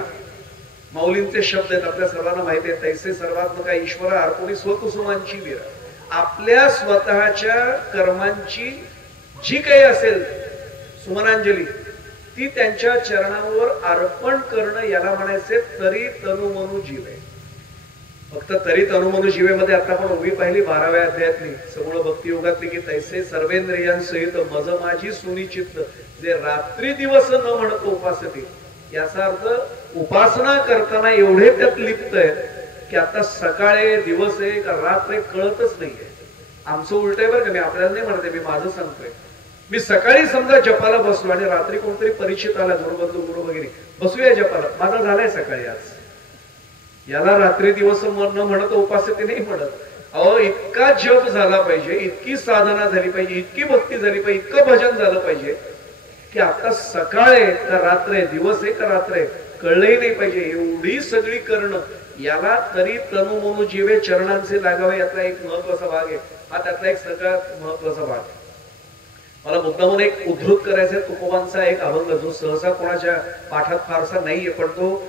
माऊलींचे शब्द आहेत, आपल्या सर्वांना माहिती आहे. तैसे सर्वात्मका ईश्वरा अर्पुनी स्वकुसुमांची वीरा. आपल्या स्वतःच्या कर्मांची जी काही असेल सुमनांजली, ती त्यांच्या चरणावर अर्पण करणं, याला म्हणायचे तरी तनु मनु जीवे. फक्त तरी तनु मनु जीवेमध्ये आता आपण उभी पाहिली 12व्या अध्यायातली समूळ भक्ती योगातली की तैसे सर्वेंद्रियांसहित मज माझी सुनिचित्त, जे रात्री दिवस न म्हणतो उपासती. याचा अर्थ उपासना करताना एवढे त्यात लिप्त आहेत की आता सकाळी दिवस आहे का रात्र कळतच नाहीये. आमचं उलट आहे बरं का, मी आपल्याला नाही म्हणते, मी माझं सांगतोय. मी सकाळी समजा जपाला बसलो आणि रात्री कोणतरी परिचित आला, गुरुबंधू गुरु वगैरे, बसूया जपाला, माझा झालाय सकाळी आज. याला रात्री दिवस न म्हणत उपासते नाही म्हणत. अहो इतका जप झाला पाहिजे, इतकी साधना झाली पाहिजे, इतकी भक्ती झाली पाहिजे, इतकं भजन झालं पाहिजे की आता सकाळ आहे का रात्र आहे, दिवस आहे का रात्र आहे कळलंही नाही पाहिजे. एवढी सगळी करणं, याला तरी तनु मनु जीवे चरणांचे लागावे, यातला एक महत्वाचा भाग आहे. हा त्यातला एक सगळ्यात महत्वाचा भाग. मला मुद्दामून एक उद्धृत करायचा तुकोबांचा एक अभंग, जो सहसा कोणाच्या पाठात फारसा नाहीये, पण तो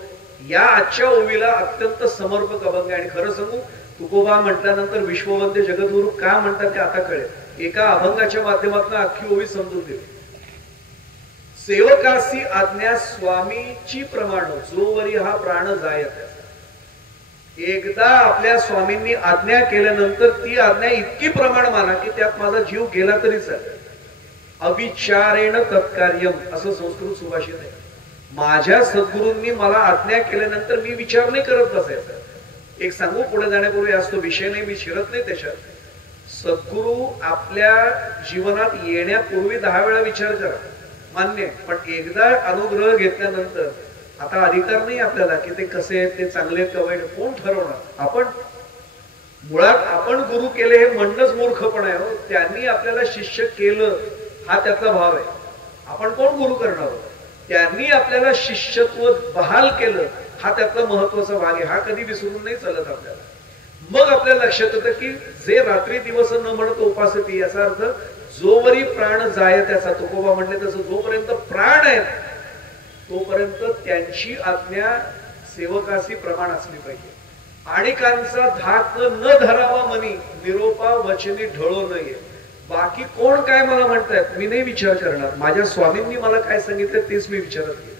या आजच्या ओवीला अत्यंत समर्पक अभंग आहे. आणि खरं सांगू, तुकोबा म्हटल्यानंतर विश्ववंद्य जगद्गुरु का म्हणतात ते आता कळेल. एका अभंगाच्या माध्यमातून अख्खी ओवी समजून दिली. सेवकासी आज्ञा स्वामीची प्रमाण, जोवरी हा प्राण जायत. एकदा आपल्या स्वामींनी आज्ञा केल्यानंतर ती आज्ञा इतकी प्रमाण माना की त्यात माझा जीव गेला तरी चालेल. अविचारेण तत्कार्यम असं संस्कृत सुभाषित आहे. माझ्या सद्गुरूंनी मला आज्ञा केल्यानंतर मी विचार नाही करत बसायचा. एक सांगू पुढे जाण्यापूर्वी असतो विषय नाही, मी शिरत नाही त्याच्यात. सद्गुरू आपल्या जीवनात येण्यापूर्वी 10 वेळा विचार करा, मान्य, पण एकदा अनुग्रह घेतल्यानंतर आता अधिकार नाही आपल्याला की ते कसे आहेत, ते चांगले आहेत का वाईट, कोण ठरवणार? आपण मुळात आपण गुरु केले हे म्हणणंच मूर्खपण आहे. त्यांनी आपल्याला शिष्य केलं हा त्यातला भाव आहे. आपण कोण गुरु करणार आहोत? त्यांनी आपल्याला शिष्यत्व बहाल केलं हा त्यातला महत्वाचा भाग आहे. हा कधी विसरून नाही चालत आपल्याला. मग आपल्याला लक्षात येतं की जे रात्री दिवस न म्हणत उपासती, याचा अर्थ जोवरी प्राण जाय त्याचा. तुकोबा म्हणले तसं जोपर्यंत प्राण आहेत तोपर्यंत त्यांची आज्ञा सेवकासी प्रमाण असली पाहिजे. आणिकांचा धाक न धरावा मनी, निरोपा वचनी ढळो नये. बाकी कोण काय मला म्हणतायत मी नाही विचार करणार, माझ्या स्वामींनी मला काय सांगितलं तेच मी विचारत घेईन.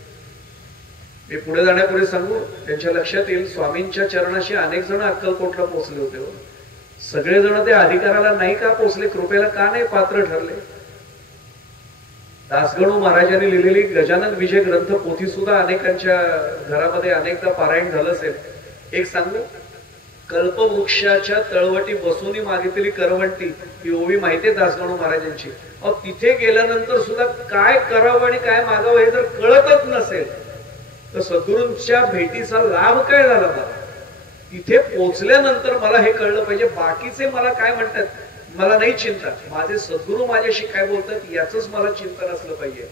मी पुढे जाण्यापूर्वी सांगू, त्यांच्या लक्षात येईल स्वामींच्या चरणाशी अनेक जण अक्कलकोटला पोहोचले होते. सगळेजण ते अधिकाराला नाही का पोहोचले, कृपेला का नाही पात्र ठरले? दासगणू महाराजांनी लिहिलेली गजानन विजय ग्रंथ पोथी सुद्धा अनेकांच्या घरामध्ये अनेकदा पारायण झालं असेल. एक सांगू, कल्पवृक्षाच्या तळवटी बसून मागितलेली करवंटी ही ओवी माहितीये दासगणू महाराजांची. तिथे गेल्यानंतर सुद्धा काय करावं आणि काय मागावं हे जर कळतच नसेल तर सद्गुरूंच्या भेटीचा लाभ काय झाला? मला तिथे पोहोचल्यानंतर मला हे कळलं पाहिजे, बाकीचे मला काय म्हणतात मला नाही चिंता, माझे सद्गुरू माझ्याशी काय बोलतात याच मला चिंतन असलं पाहिजे.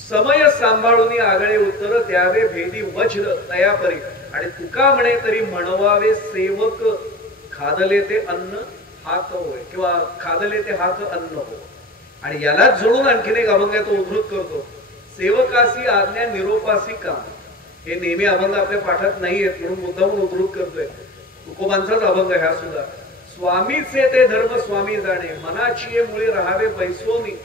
समय सांभाळून आगळे उत्तर द्यावे भेदी वज्र तयापरी. आणि तुका म्हणे तरी म्हणवावे सेवक, खादले ते अन्न हात होय, किंवा खादले ते हात अन्न हो. आणि यालाच जोडून आणखीन एक अभंग तो उद्धृत करतो, सेवकासी आज्ञा निरोपासी काम. हे नेहमी अभंग आपल्या पाठात नाही आहेत म्हणून मुद्दामून उद्धृत करतोय. तुकोबांचाच अभंग ह्या सुद्धा. स्वामीचे ते धर्म स्वामी जाणे, मनाची मुळे राहावे बैसोनी,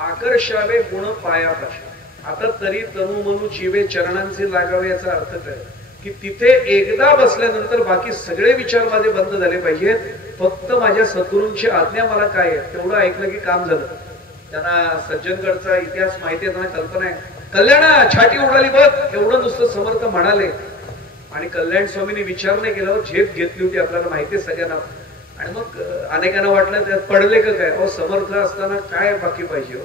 आकर्षावे गुण पायापाशी. आता तरी तनु मनु जीवे चरणांचे लागावे याचा अर्थ काय की तिथे एकदा बसल्यानंतर बाकी सगळे विचार माझे बंद झाले पाहिजेत. फक्त माझ्या सद्गुरूंची आज्ञा मला काय आहे तेवढं ऐकलं की काम झालं. त्यांना सज्जनगडचा इतिहास माहिती आहे, त्यांना कल्पना आहे. कल्याणा छाटी उडाली बघ एवढं नुसतं समर्थ म्हणाले आणि कल्याण स्वामींनी विचार नाही केला, झेप घेतली होती आपल्याला माहिती आहे सगळ्यांना. आणि मग अनेकांना वाटलं त्यात पडले का काय. अहो समर्थ असताना काय बाकी पाहिजे हो.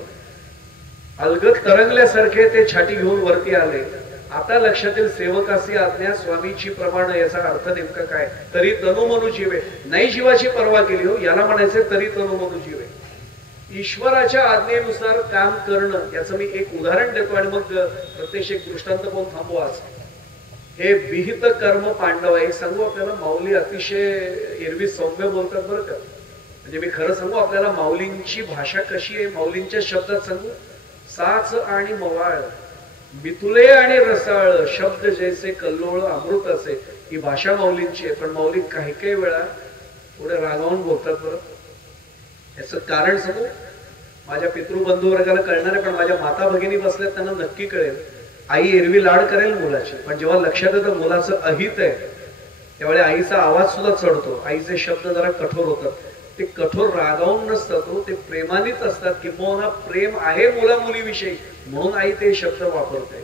अलगत तरंगल्यासारखे ते छाटी घेऊन वरती आले. आता लक्षातील सेवकासी आज्ञा स्वामीची प्रमाण याचा अर्थ नेमका काय. तरी तनु मनु जीवे, नाही जीवाची पर्वा केली हो याला म्हणायचे तरी तनु मनु जीवे. ईश्वराच्या आज्ञेनुसार काम करणं याचं मी एक उदाहरण देतो आणि मग प्रत्यक्ष एक दृष्टांत कोण थांबवा. हे विहित कर्म पांडव. एक सांगू आपल्याला, माऊली अतिशय एरवी सौम्य बोलतात बरं का. म्हणजे मी खरं सांगू आपल्याला माऊलींची भाषा कशी आहे, माऊलींच्या शब्दात सांगू. साच आणि मवाळ, मितुले आणि रसाळ, शब्द जैसे कल्लोळ अमृत असे, ही भाषा माऊलींची आहे. पण माऊली काही काही वेळा पुढे रागावून बोलतात बरं. याच कारण सांगू. माझ्या पितृबंधू वर्गाला कळणार आहे, पण माझ्या माता भगिनी बसल्यात त्यांना नक्की कळेल. आई एरवी लाड करेल मुलाची, पण जेव्हा लक्षात येतं मुलाचं अहित आहे त्यावेळी आईचा आवाज सुद्धा चढतो. आईचे शब्द जरा कठोर होतात. ते कठोर रागावून नसतात हो, ते प्रेमानेच असतात. किंबहुना प्रेम आहे मुला मुलीविषयी म्हणून आई ते शब्द वापरते.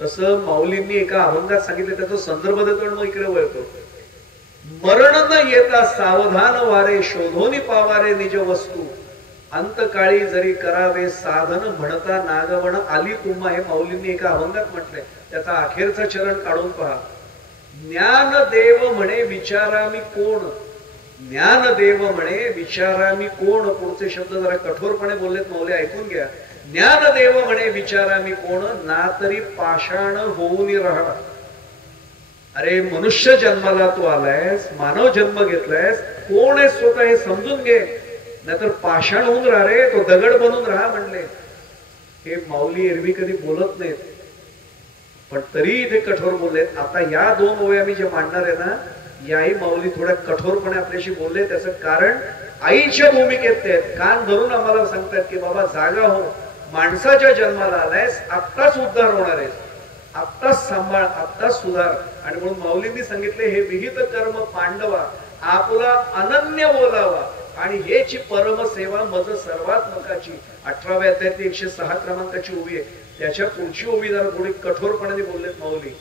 तसं माऊलींनी एका अभंगात सांगितलं, त्याचा संदर्भ देतो आणि मग इकडे वळतो. मरण न येता सावधान वारे, शोधोनी पावारे निज वस्तू, अंतकाळी जरी करावे साधन, म्हणता नागवण आली तुम्हा. हे माऊलींनी एका अभंगात म्हटलंय. त्याचा अखेरचा चरण काढून पहा. ज्ञान देव म्हणे विचारा मी कोण, ज्ञान देव म्हणे विचारा मी कोण. पुढचे शब्द जरा कठोरपणे बोललेत माऊली, ऐकून घ्या. ज्ञान देव म्हणे विचारा मी कोण, ना तरी पाषाण होऊन राहा. अरे मनुष्य जन्माला तू आलायस, मानव जन्म घेतलायस, कोण आहे स्वतः हे समजून घे, नाहीतर पाषाण होऊन राहा रे, तो दगड बनून राहा म्हणले. हे माऊली एरवी कधी बोलत नाहीत, पण तरी इथे कठोर बोललेत. आता या दोन ओव्या मी जे मांडणार आहे ना, याही माऊली थोड्या कठोरपणे आपल्याशी बोलले. त्याचं कारण आईच्या भूमिकेत ते कान धरून आम्हाला सांगतात की बाबा जागा हो, माणसाच्या जन्माला आलायस, आत्ताच उद्धार होणार आहे, आत्ताच सांभाळ, आत्ताच सुधार. आणि म्हणून माऊलींनी सांगितले, हे विहित कर्म पांडवा, आपला अनन्य बोलावा आणि हेची परम सेवा मज सर्वात मकाची. 18व्या अध्यायात 106 क्रमांकाची ओवी आहे. त्याच्या पुढची ओवी जरा थोडी कठोरपणाने बोललेत माऊली.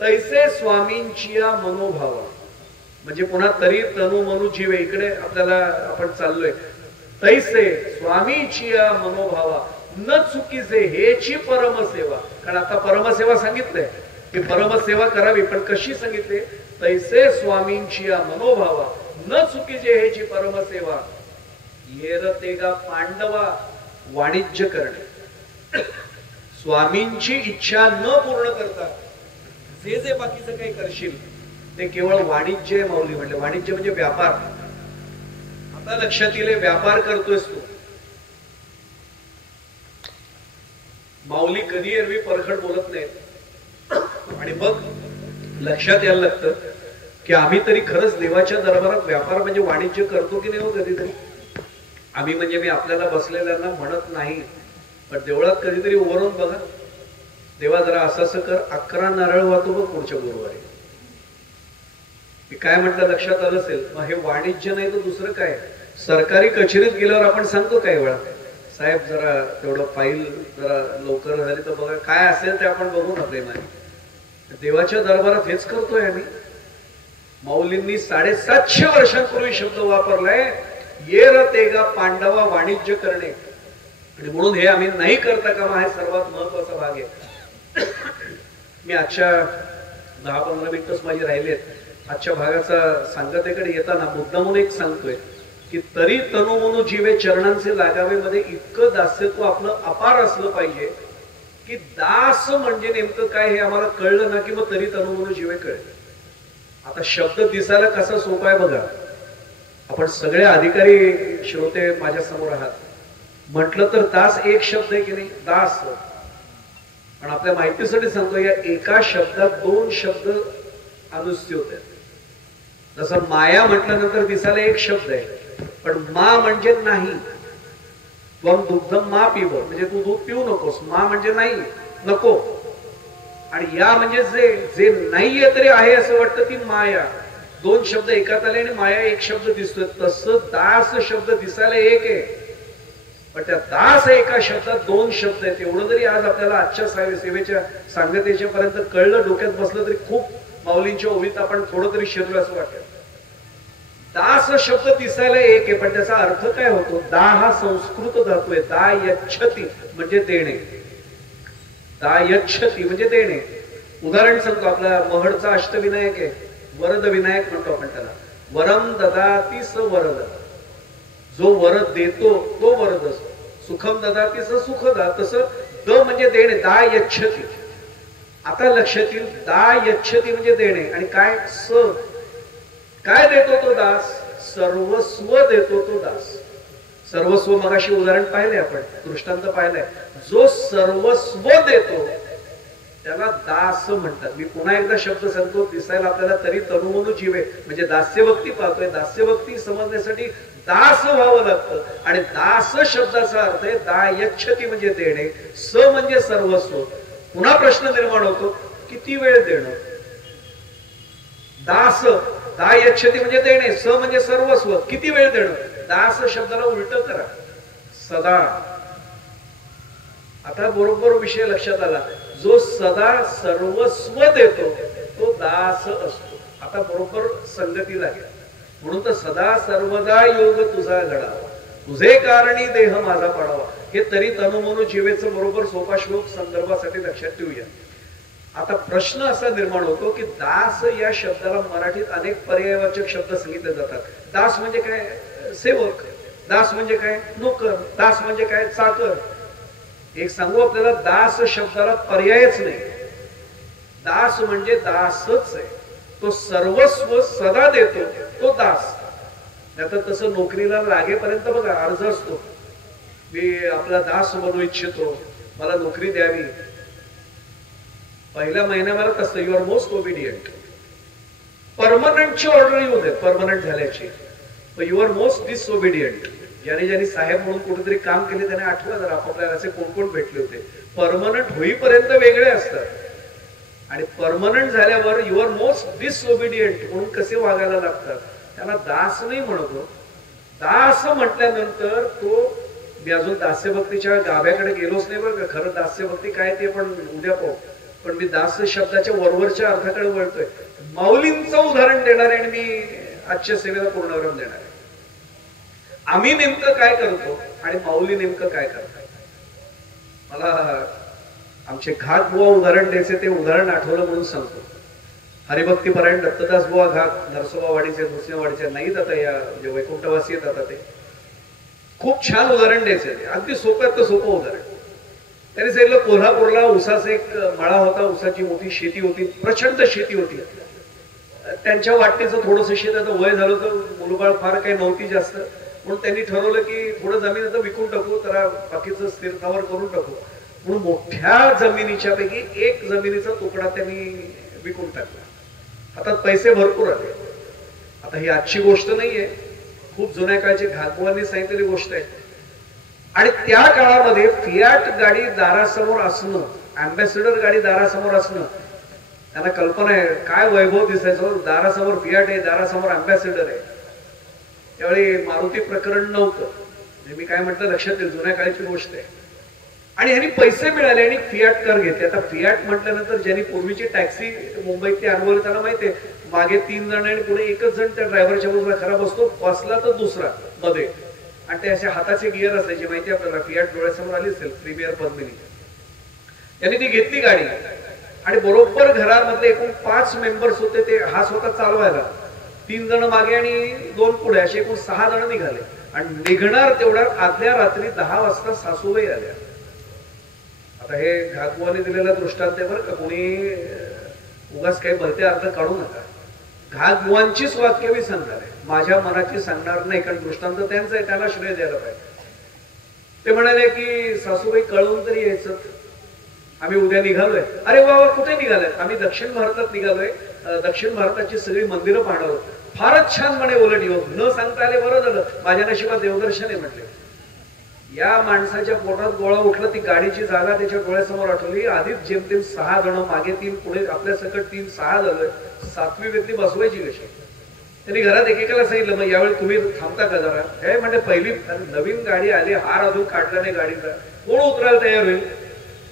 तैसे स्वामींची मनोभावा, म्हणजे पुन्हा तरी तनु मनु जीवे, इकडे आपल्याला आपण चाललोय. तैसे स्वामीची मनोभावा, न चुकीचे हेची परमसेवा. कारण आता परमसेवा सांगितलंय की परमसेवा करावी, पण कशी सांगितले. तैसे स्वामींची मनोभावा, न चुकीचे हेची परमसेवा, येरतेगा पांडवा वाणिज्य करणे. स्वामींची इच्छा न पूर्ण करता जे जे बाकीचं काही करशील ते केवळ वाणिज्य. माऊली म्हणले वाणिज्य म्हणजे व्यापार. आता लक्षात येईल, व्यापार करतोयस तू. माऊली कधी एरवी परखड बोलत नाहीत. आणि मग लक्षात यायला लागतं की आम्ही तरी खरंच देवाच्या दरबारात व्यापार म्हणजे वाणिज्य करतो की नाही हो कधीतरी. आम्ही म्हणजे मी आपल्याला बसलेल्यांना म्हणत नाही, पण देवळात कधीतरी वरून बघा, देवा जरा असं कर, 11 नारळ वाहतो बघ पुढच्या गुरुवारी. काय म्हटलं लक्षात आलं असेल. मग हे वाणिज्य नाही तर दुसरं काय. सरकारी कचेरीत गेल्यावर आपण सांगतो काही वेळा, साहेब जरा तेवढं फाईल जरा लवकर झाली तर बघा, काय असेल ते आपण बघू ना प्रेमाने. देवाच्या दरबारात हेच करतोय आम्ही. माऊलींनी 750 वर्षांपूर्वी शब्द वापरलाय, येर तेगा पांडवा वाणिज्य करणे. आणि म्हणून हे आम्ही नाही करता कामा, हा सर्वात महत्वाचा भाग आहे. मी आजच्या 10-15 मिनिटच माझी राहिलेत. आजच्या भागाचा सांगतेकडे येताना मुद्दामून एक सांगतोय की तरी तनु मनु जीवे चरणांचे लागावे मध्ये इतकं दास्यत्व आपलं अपार असलं पाहिजे की दास म्हणजे नेमकं काय हे आम्हाला कळलं ना की मग तरी तनु मनु जीवे कळेल. आता शब्द दिसायला कसा सोपा आहे बघा. आपण सगळे अधिकारी श्रोते माझ्या समोर आहात. म्हटलं तर दास एक शब्द आहे की नाही, दास. पण आपल्या माहितीसाठी सांगतो, या एका शब्दात 2 शब्द अनुस्यूत आहेत. जसं माया म्हटल्यानंतर दिसायला एक शब्द आहे, पण मा म्हणजे नाही. त्वम दुग्धम मा पिब, म्हणजे तू दूध पिऊ नकोस. मा म्हणजे नाही, नको. आणि या म्हणजे जे जे नाहीये तरी आहे असं वाटतं, ती माया. दोन शब्द एकात आले आणि माया एक शब्द दिसतोय. तसं दास शब्द दिसायला एक आहे, पण त्या दास एका शब्दात दोन शब्द आहेत. एवढं जरी आज आपल्याला आजच्या सेवेच्या सांगतेच्या पर्यंत कळलं, डोक्यात बसलं, तरी खूप माऊलींच्या ओवीत आपण थोडं तरी शिरलो असं वाटतं. दास शब्द दिसायला एक आहे, पण त्याचा अर्थ काय होतो? दा हा संस्कृत धातू आहे. दा यच्छती म्हणजे देणे. दा यच्छती म्हणजे देणे. उदाहरण सांगतो, आपला महडचा अष्टविनायक आहे, वरद विनायक म्हणतो आपण त्याला. वरम ददाती स वरद, जो वरद देतो तो वरद असतो. सुखम ददाती स सुखदा, तसं द म्हणजे देणे. दा यच्छती. आता लक्षात येईल, दा यच्छती म्हणजे देणे. आणि काय? स, काय देतो तो दास? सर्वस्व देतो तो दास. सर्वस्व मगाशी उदाहरण पाहिले आपण, दृष्टांत पाहिलाय. जो सर्वस्व देतो त्याला दास म्हणतात. मी पुन्हा एकदा शब्द सांगतो, दिसायला आपल्याला तरी तनुमनु जीवे, म्हणजे दास्यभक्ती पाहतोय. दास्यभक्ती समजण्यासाठी दास व्हावं लागतं. आणि दास शब्दाचा अर्थ आहे दा यच्छती म्हणजे देणे, स म्हणजे सर्वस्व. पुन्हा प्रश्न निर्माण होतो, किती वेळ देणं? दास, दा यच्छती म्हणजे देणे, स म्हणजे सर्वस्व, किती वेळ देणं? दास शब्दाला उलट करा, सदा. आता बरोबर विषय लक्षात आला. जो सदा सर्वस्व देतो तो दास असतो. आता बरोबर संगती लागेल. म्हणून तर सदा सर्वदा योग तुझा घडावा, तुझे कारणी देह माझा पडावा. हे तरी तनुमनु जीवेचं बरोबर सोपा श्लोक संदर्भासाठी लक्षात ठेवूया. आता प्रश्न असा निर्माण होतो की दास या शब्दाला मराठीत अनेक पर्यायवाचक शब्द सांगितले जातात. दास म्हणजे काय? सेवक. दास म्हणजे काय? नोकर. दास म्हणजे काय? चाकर. एक सांगू आपल्याला, दास शब्दाला पर्यायच नाही. दास म्हणजे दासच आहे. तो सर्वस्व सदा देतो तो दास. आता तसं नोकरीला लागेपर्यंत बघा अर्ज असतो, मी आपला दास बनू इच्छितो, मला नोकरी द्यावी. पहिल्या महिन्याभरात असतं यू आर मोस्ट ओबिडियंट. परमनंटची ऑर्डर येऊ दे, परमनंट झाल्याची, यू आर मोस्ट डिसओबिडियंट. ज्याने ज्यांनी साहेब म्हणून कुठेतरी काम केले त्याने आठवलं जर आपल्याला असे कोण कोण भेटले होते. परमनंट होईपर्यंत वेगळे असतात, आणि परमनंट झाल्यावर यू आर मोस्ट डिसओबिडियंट म्हणून कसे वागायला लागतात. त्याला दास नाही म्हणतो. दास म्हटल्यानंतर तो, मी अजून दास्यभक्तीच्या गाभ्याकडे गेलोच नाही बरं का. खरं दास्यभक्ती काय ते पण उद्या पाहू. पण मी दास शब्दाच्या वरवरच्या अर्थाकडे वळतोय. माऊलींचं उदाहरण देणार आहे आणि मी आजच्या सेवेला पूर्णविराम देणार आहे. आम्ही नेमकं काय करतो आणि माऊली नेमकं काय करतात. मला आमचे घाट बुवा उदाहरण द्यायचे, ते उदाहरण आठवलं म्हणून सांगतो. हरिभक्तीपरायण दत्तदास बुवा घाट, नरसोबावाडीचे, दुसऱ्यावाडीचे नाहीत आता, या जे वैकुंठवासी आहेत आता, ते खूप छान उदाहरण द्यायचे. अगदी सोप्यात तर सोपं उदाहरण. त्यांनी सांगितलं, कोल्हापूरला उसाचा एक मळा होता, उसाची मोठी शेती होती, प्रचंड शेती होती. त्यांच्या वाटणीचं थोडंसं शेत, आता वय झालं तर मुलबाळ फार काही नव्हती जास्त, म्हणून त्यांनी ठरवलं की थोडं जमीन आता विकून टाकू, तर बाकीचं स्थिरतावर करून टाकू. म्हणून मोठ्या जमिनीच्या पैकी एक जमिनीचा तुकडा त्यांनी विकून टाकला. हातात पैसे भरपूर आले. आता ही आजची गोष्ट नाहीये, खूप जुन्या काळची घाटबुवांनी सांगितलेली गोष्ट आहे. आणि त्या काळामध्ये फियाट गाडी दारासमोर असणं, अँबॅसेडर गाडी दारासमोर असणं, त्यांना कल्पना आहे काय वैभव दिसायचं. दारासमोर फियाट आहे, दारासमोर अँबॅसेडर आहे. त्यावेळी मारुती प्रकरण नव्हतं. मी काय म्हटलं लक्षात येईल, जुन्या काळाची गोष्ट आहे. आणि ह्यांनी पैसे मिळाले आणि फियाट कार घेतले. आता फियाट म्हटल्यानंतर ज्यांनी पूर्वीची टॅक्सी मुंबईत ते अनुभवली त्यांना माहिती आहे, मागे 3 जण आणि पुढे एकच जण त्या ड्रायव्हरच्या बाजूला खराब असतो, बसला तर दुसरा मध्ये. आणि ते असे हाताचे गिअर असायचे, माहिती आपल्याला. फियाट डोळ्यासमोर आली असेल, प्रीमियर पद्मिनी. त्यांनी ती घेतली गाडी आणि बरोबर घरामध्ये एकूण 5 मेंबर्स होते. ते हा स्वतः चालवायला, 3 जण मागे आणि 2 पुढे, असे एकूण 6 जण निघाले. आणि निघणार तेवढ्यात आदल्या रात्री 10 वाजता सासूबाई आल्या. आता हे घाटबुवांनी दिलेला दृष्टांत आहे बरं का, कोणी उगाच काही भलते अर्थ काढू नका. घाटबुवांचीच वाक्य मी सांगणार आहे, माझ्या मनाची सांगणार नाही, कारण दृष्टांत त्यांचा आहे, त्याला श्रेय द्यायला पाहिजे. ते म्हणाले की सासूबाई कळवून तरी यायचं, आम्ही उद्या निघालोय. अरे बाबा कुठे निघालाय? आम्ही दक्षिण भारतात निघालोय, दक्षिण भारताची सगळी मंदिरं पाहणार, फारच छान म्हणे, उलट योग न सांगता आले, बरं झालं माझ्या नशिबात देवदर्शन आहे म्हटले. या माणसाच्या पोटात गोळा उठला, ती गाडीची जागा त्याच्या डोळ्यासमोर आठवली. आधीच जेमतेम 6 जण, मागे 3, पुढे आपल्या सकट 3, 6 झालं. 7वी व्यक्ती बसवायची कशी? त्यांनी घरात एकेकाला सांगितलं, मग यावेळी तुम्ही थांबता का जरा? हे म्हणजे पहिली नवीन गाडी आली, हार अजून काढला नाही गाडीचा, कोण उतरायला तयार होईल?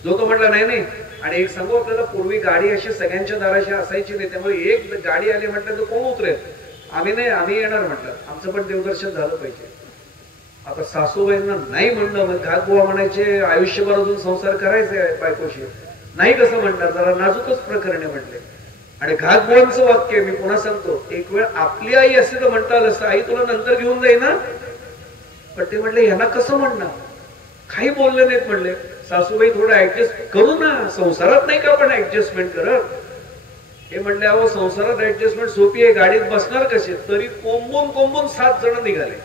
जो तो म्हटला नाही नाही. आणि एक सांगू आपल्याला, पूर्वी गाडी अशी सगळ्यांच्या दाराशी असायची नाही, त्यामुळे एक गाडी आली म्हटलं तर कोण उतरेल? आम्ही नाही, आम्ही येणार म्हटलं, आमचं पण देवदर्शन झालं पाहिजे. आता सासूबाईंना नाही म्हणणं, मग घात बुवा म्हणायचे, आयुष्यभर अजून संसार करायचे बायकोशी, नाही कसं म्हणणार, जरा नाजूकच प्रकरणे म्हटले. आणि घात बुवांचं वाक्य मी पुन्हा सांगतो, एक वेळ आपली आई असते तर म्हणता आलं असतं, आई तुला नंतर घेऊन जाई ना, पण ते म्हणले यांना कसं म्हणणार, काही बोलले नाहीत. म्हणले सासूबाई थोडं ऍडजस्ट करू ना, संसारात नाही का आपण ऍडजस्टमेंट करत? हे म्हणले अहो संसारात ऍडजस्टमेंट सोपी आहे, गाडीत बसणार कसे? तरी कोंबून कोंबून 7 जण निघाले.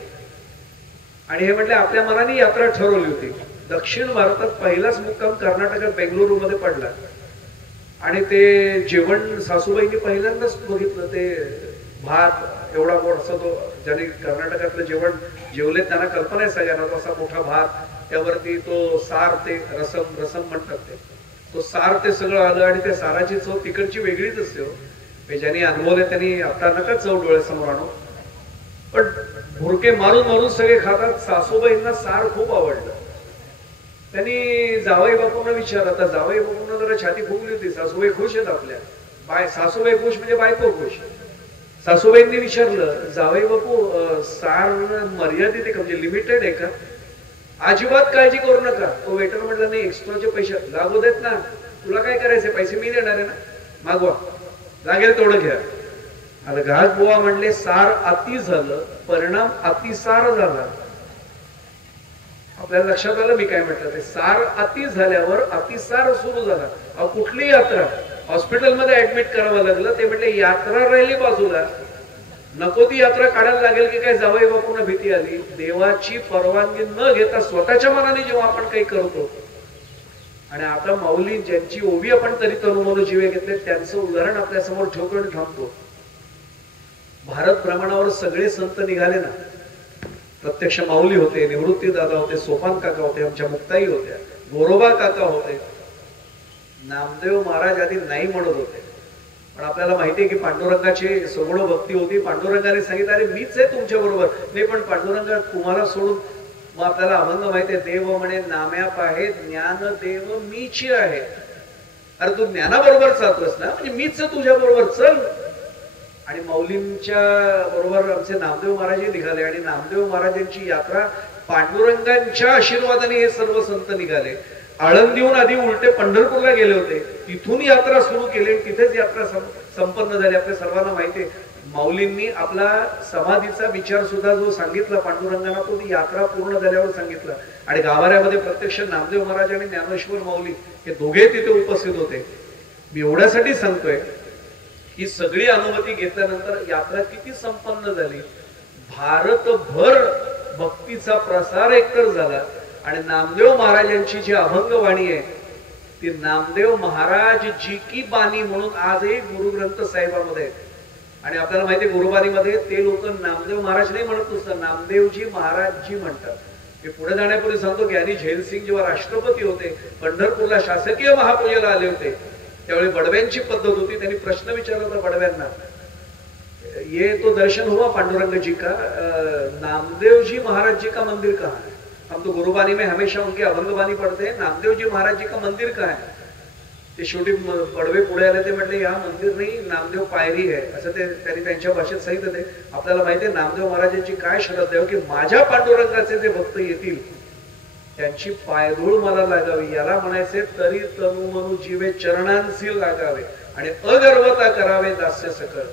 आणि हे म्हटले आपल्या मनाने यात्रा ठरवली होती. दक्षिण भारतात पहिलाच मुक्काम कर्नाटकात बेंगलुरू मध्ये पडला. आणि ते जेवण सासूबाईंनी पहिल्यांदाच बघितलं, ते भात एवढा गोड असा, तो ज्याने कर्नाटकातलं जेवण जेवले त्यांना कल्पना आहे सगळ्यांना, तो असा मोठा भात, त्यावरती तो सार, ते रसम म्हणतात, तो सार ते सगळं आलं. आणि त्या साराची चव तिकडची वेगळीच असते हो, ज्यांनी अनुभवले त्यांनी आता नका चव डोळ्यासमोर आणू, पण भुरके मारून मारून सगळे खातात. सासूबाईंना सार खूप आवडलं. त्यांनी जावई बापूंना विचारलं, आता जावई बापूंना जरा छाती फुगली होती, सासूबाई खुश आहेत आपल्या, सासूबाई खुश म्हणजे बायको खुश. सासूबाईंनी विचारलं, जावई बापू सार मर्यादित आहे का, म्हणजे लिमिटेड आहे का? अजिबात काळजी करू नका. तो वेटर म्हटलं नाही, एक्स्ट्राचे पैसे लागू देत ना, तुला काय करायचे, पैसे मी देणार आहे ना, मागवा, लागेल तेवढं घ्या. आता घास बुवा म्हणले सार अति झालं, परिणाम अतिसार झाला. आपल्याला लक्षात आलं मी काय म्हटलं ते, सार अति झाल्यावर अतिसार सुरू झाला. अहो कुठली यात्रा, हॉस्पिटलमध्ये ऍडमिट करावं लागलं. ते म्हटले यात्रा राहिली बाजूला, नको ती यात्रा काढायला लागेल की काय? जावई बापूंना भीती आली. देवाची परवानगी न घेता स्वतःच्या मनाने जेव्हा आपण काही करतो, आणि आता माऊली ज्यांची ओवी आपण तरी तरुण जीवे घेतले, त्यांचं उदाहरण आपल्या समोर ठेवतो आणि थांबतो. भारत भ्रमणावर सगळे संत निघाले ना, प्रत्यक्ष माऊली होते, निवृत्ती दादा होते, सोपान काका होते, आमच्या मुक्ताई होत्या, गोरोबा काका होते. नामदेव महाराज आधी नाही म्हणत होते, पण आपल्याला माहितीये की पांडुरंगाची सगुण भक्ती होती. पांडुरंगाने सांगितलं अरे मीच आहे तुमच्या बरोबर. नाही पण पांडुरंगा तुम्हाला सोडून, मग आपल्याला अभंग माहितीये, देव म्हणे नाम्या पाहे ज्ञान देव मीची आहे. अरे तू ज्ञानाबरोबर चालतोस ना, म्हणजे मीच तुझ्या बरोबर चल. आणि माऊलींच्या बरोबर आमचे नामदेव महाराज निघाले. आणि नामदेव महाराजांची यात्रा पांडुरंगांच्या आशीर्वादाने हे सर्व संत निघाले. आळंदीहून आधी उलटे पंढरपूरला गेले होते, तिथून यात्रा सुरू केली, तिथेच यात्रा संपन्न झाली. आपल्या सर्वांना माहितीये माऊलींनी आपला समाधीचा विचार सुद्धा जो सांगितला पांडुरंगांना, तो ती यात्रा पूर्ण झाल्यावर सांगितला. आणि गाभाऱ्यामध्ये प्रत्यक्ष नामदेव महाराज आणि ज्ञानेश्वर माऊली हे दोघे तिथे उपस्थित होते. मी एवढ्यासाठी सांगतोय ही सगळी अनुमती घेतल्यानंतर यात्रा किती संपन्न झाली. भारतभर भक्तीचा प्रसार एकतर झाला. आणि नामदेव महाराजांची जी अभंगवाणी आहे ती नामदेव महाराज जी की बानी म्हणून आजही गुरुग्रंथ साहेबांमध्ये. आणि आपल्याला माहिती आहे गुरुबानीमध्ये ते लोक नामदेव महाराज नाही म्हणत, नुसतं नामदेवजी महाराजजी म्हणतात. मी पुढे जाण्यापूर्वी सांगतो की आणि झैलसिंग जेव्हा राष्ट्रपती होते, पंढरपूरला शासकीय महापूजेला आले होते, त्यावेळी बडव्यांची पद्धत होती. त्यांनी प्रश्न विचारला होता बडव्यांना, ये तो दर्शन हुआ पांडुरंग जी का, नामदेव जी महाराज जी का मंदिर कहाँ है? हम तो गुरुबानी में हमेशा उनकी अभंगबानी पढ़ते हैं, नामदेव जी महाराज जी का मंदिर कहाँ है? ते शेवटी बडवे पुढे आले, ते म्हटले या मंदिर नाही, नामदेव पायरी आहे, असं ते त्यांनी त्यांच्या भाषेत सांगितलं. ते आपल्याला माहिती आहे नामदेव महाराजांची काय श्रद्धा आहे की माझ्या पांडुरंगाचे जे भक्त येतील त्यांची पायधूळ मला लागावी. याला म्हणायचे तरी तनु मनु जीवे चरणांसी लागावे आणि अगर्वता करावे दास्य सकळ.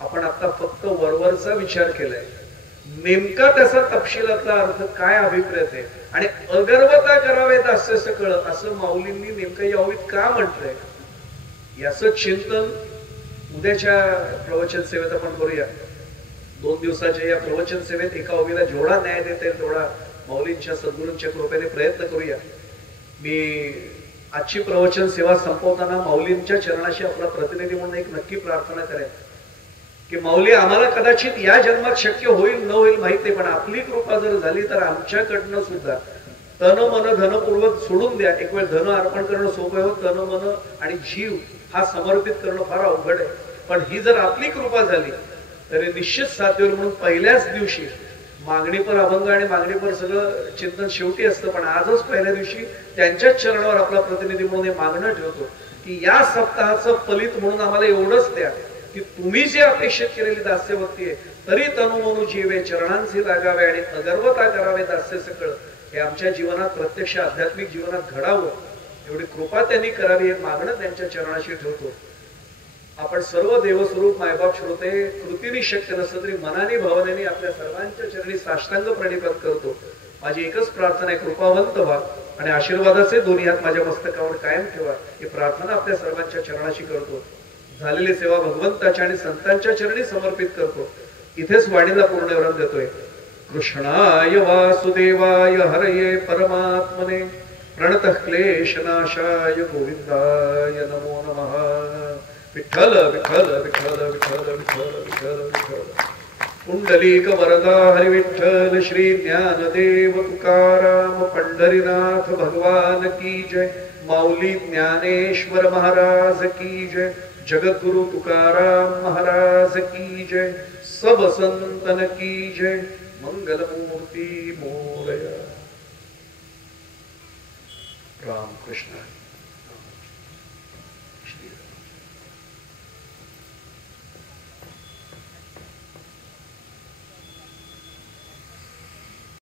आपण आता फक्त वरवरचा विचार केलाय, नेमका त्याचा तपशिलातला अर्थ काय अभिप्रेत आहे. आणि अगर्वता करावे दास्य सकळ असं माऊलींनी नेमकं या ओवीत का म्हटलंय, याचं चिंतन उद्याच्या प्रवचन सेवेत आपण करूया. 2 दिवसाच्या या प्रवचन सेवेत एका ओवीला जेवढा न्याय देता येईल तेवढा माऊलींच्या सद्गुरूंच्या कृपेने प्रयत्न करूया. मी आजची प्रवचन सेवा संपवताना माऊलींच्या चरणाशी आपला प्रतिनिधी म्हणून एक नक्की प्रार्थना करायची की माऊली, आम्हाला कदाचित या जन्मात शक्य होईल न होईल माहित नाही, पण आपली कृपा जर झाली तर आमच्याकडनं सुद्धा तन मन धनपूर्वक सोडून द्या. एक वेळ धन अर्पण करणं सोपं आहे, तन मन आणि जीव हा समर्पित करणं फार अवघड आहे. पण ही जर आपली कृपा झाली तरी निश्चित साध्य होईल. म्हणून पहिल्याच दिवशी मागणीपर अभंग आणि मागणीपर सगळं चिंतन शेवटी असतं, पण आजच पहिल्या दिवशी त्यांच्याच चरणावर आपला प्रतिनिधी म्हणून हे मागणं ठेवतो की या सप्ताहाचं फलित म्हणून आम्हाला एवढंच द्या की तुम्ही जे अपेक्षित केलेली दास्य भक्ती आहे तरी तनुमनु जीवे चरणांचे लागावे आणि अगर्वता करावे दास्य सकळ हे आमच्या जीवनात प्रत्यक्ष आध्यात्मिक जीवनात घडावं, एवढी कृपा त्यांनी करावी हे मागणं त्यांच्या चरणाशी ठेवतो. आपण सर्व देवस्वरूप मायबाप श्रोते कृतीने शक्य नसलं तरी मनाने भावनेने आपल्या सर्वांच्या चरणी साष्टांग प्रणिपात करतो. माझी एकच प्रार्थना आहे, कृपावंत व्हा आणि आशीर्वादाचे दोन्ही हात माझ्या मस्तकावर कायम ठेवा ही प्रार्थना आपल्या सर्वांच्या चरणाशी करतो. झालेली सेवा भगवंताच्या आणि संतांच्या चरणी समर्पित करतो. इथेच वाणीला पूर्ण विराम देतोय. कृष्णाय वासुदेवाय हरये परमात्मने प्रणतः क्लेशनाशाय गोविंदाय नमो नमः. विठ्ठल विठ्ठल विठ्ठल विठ्ठल विठ्ठल विठ्ठल विठ्ठल. पुंडलीक वरदा हरि विठ्ठल श्री ज्ञानदेव तुकाराम पंढरीनाथ भगवान की जय. माऊली ज्ञानेश्वर महाराज की जय. जगद्गुरु तुकाराम महाराज की जय. सब संतन की जय. मंगल मूर्ति मोरया. राम कृष्ण.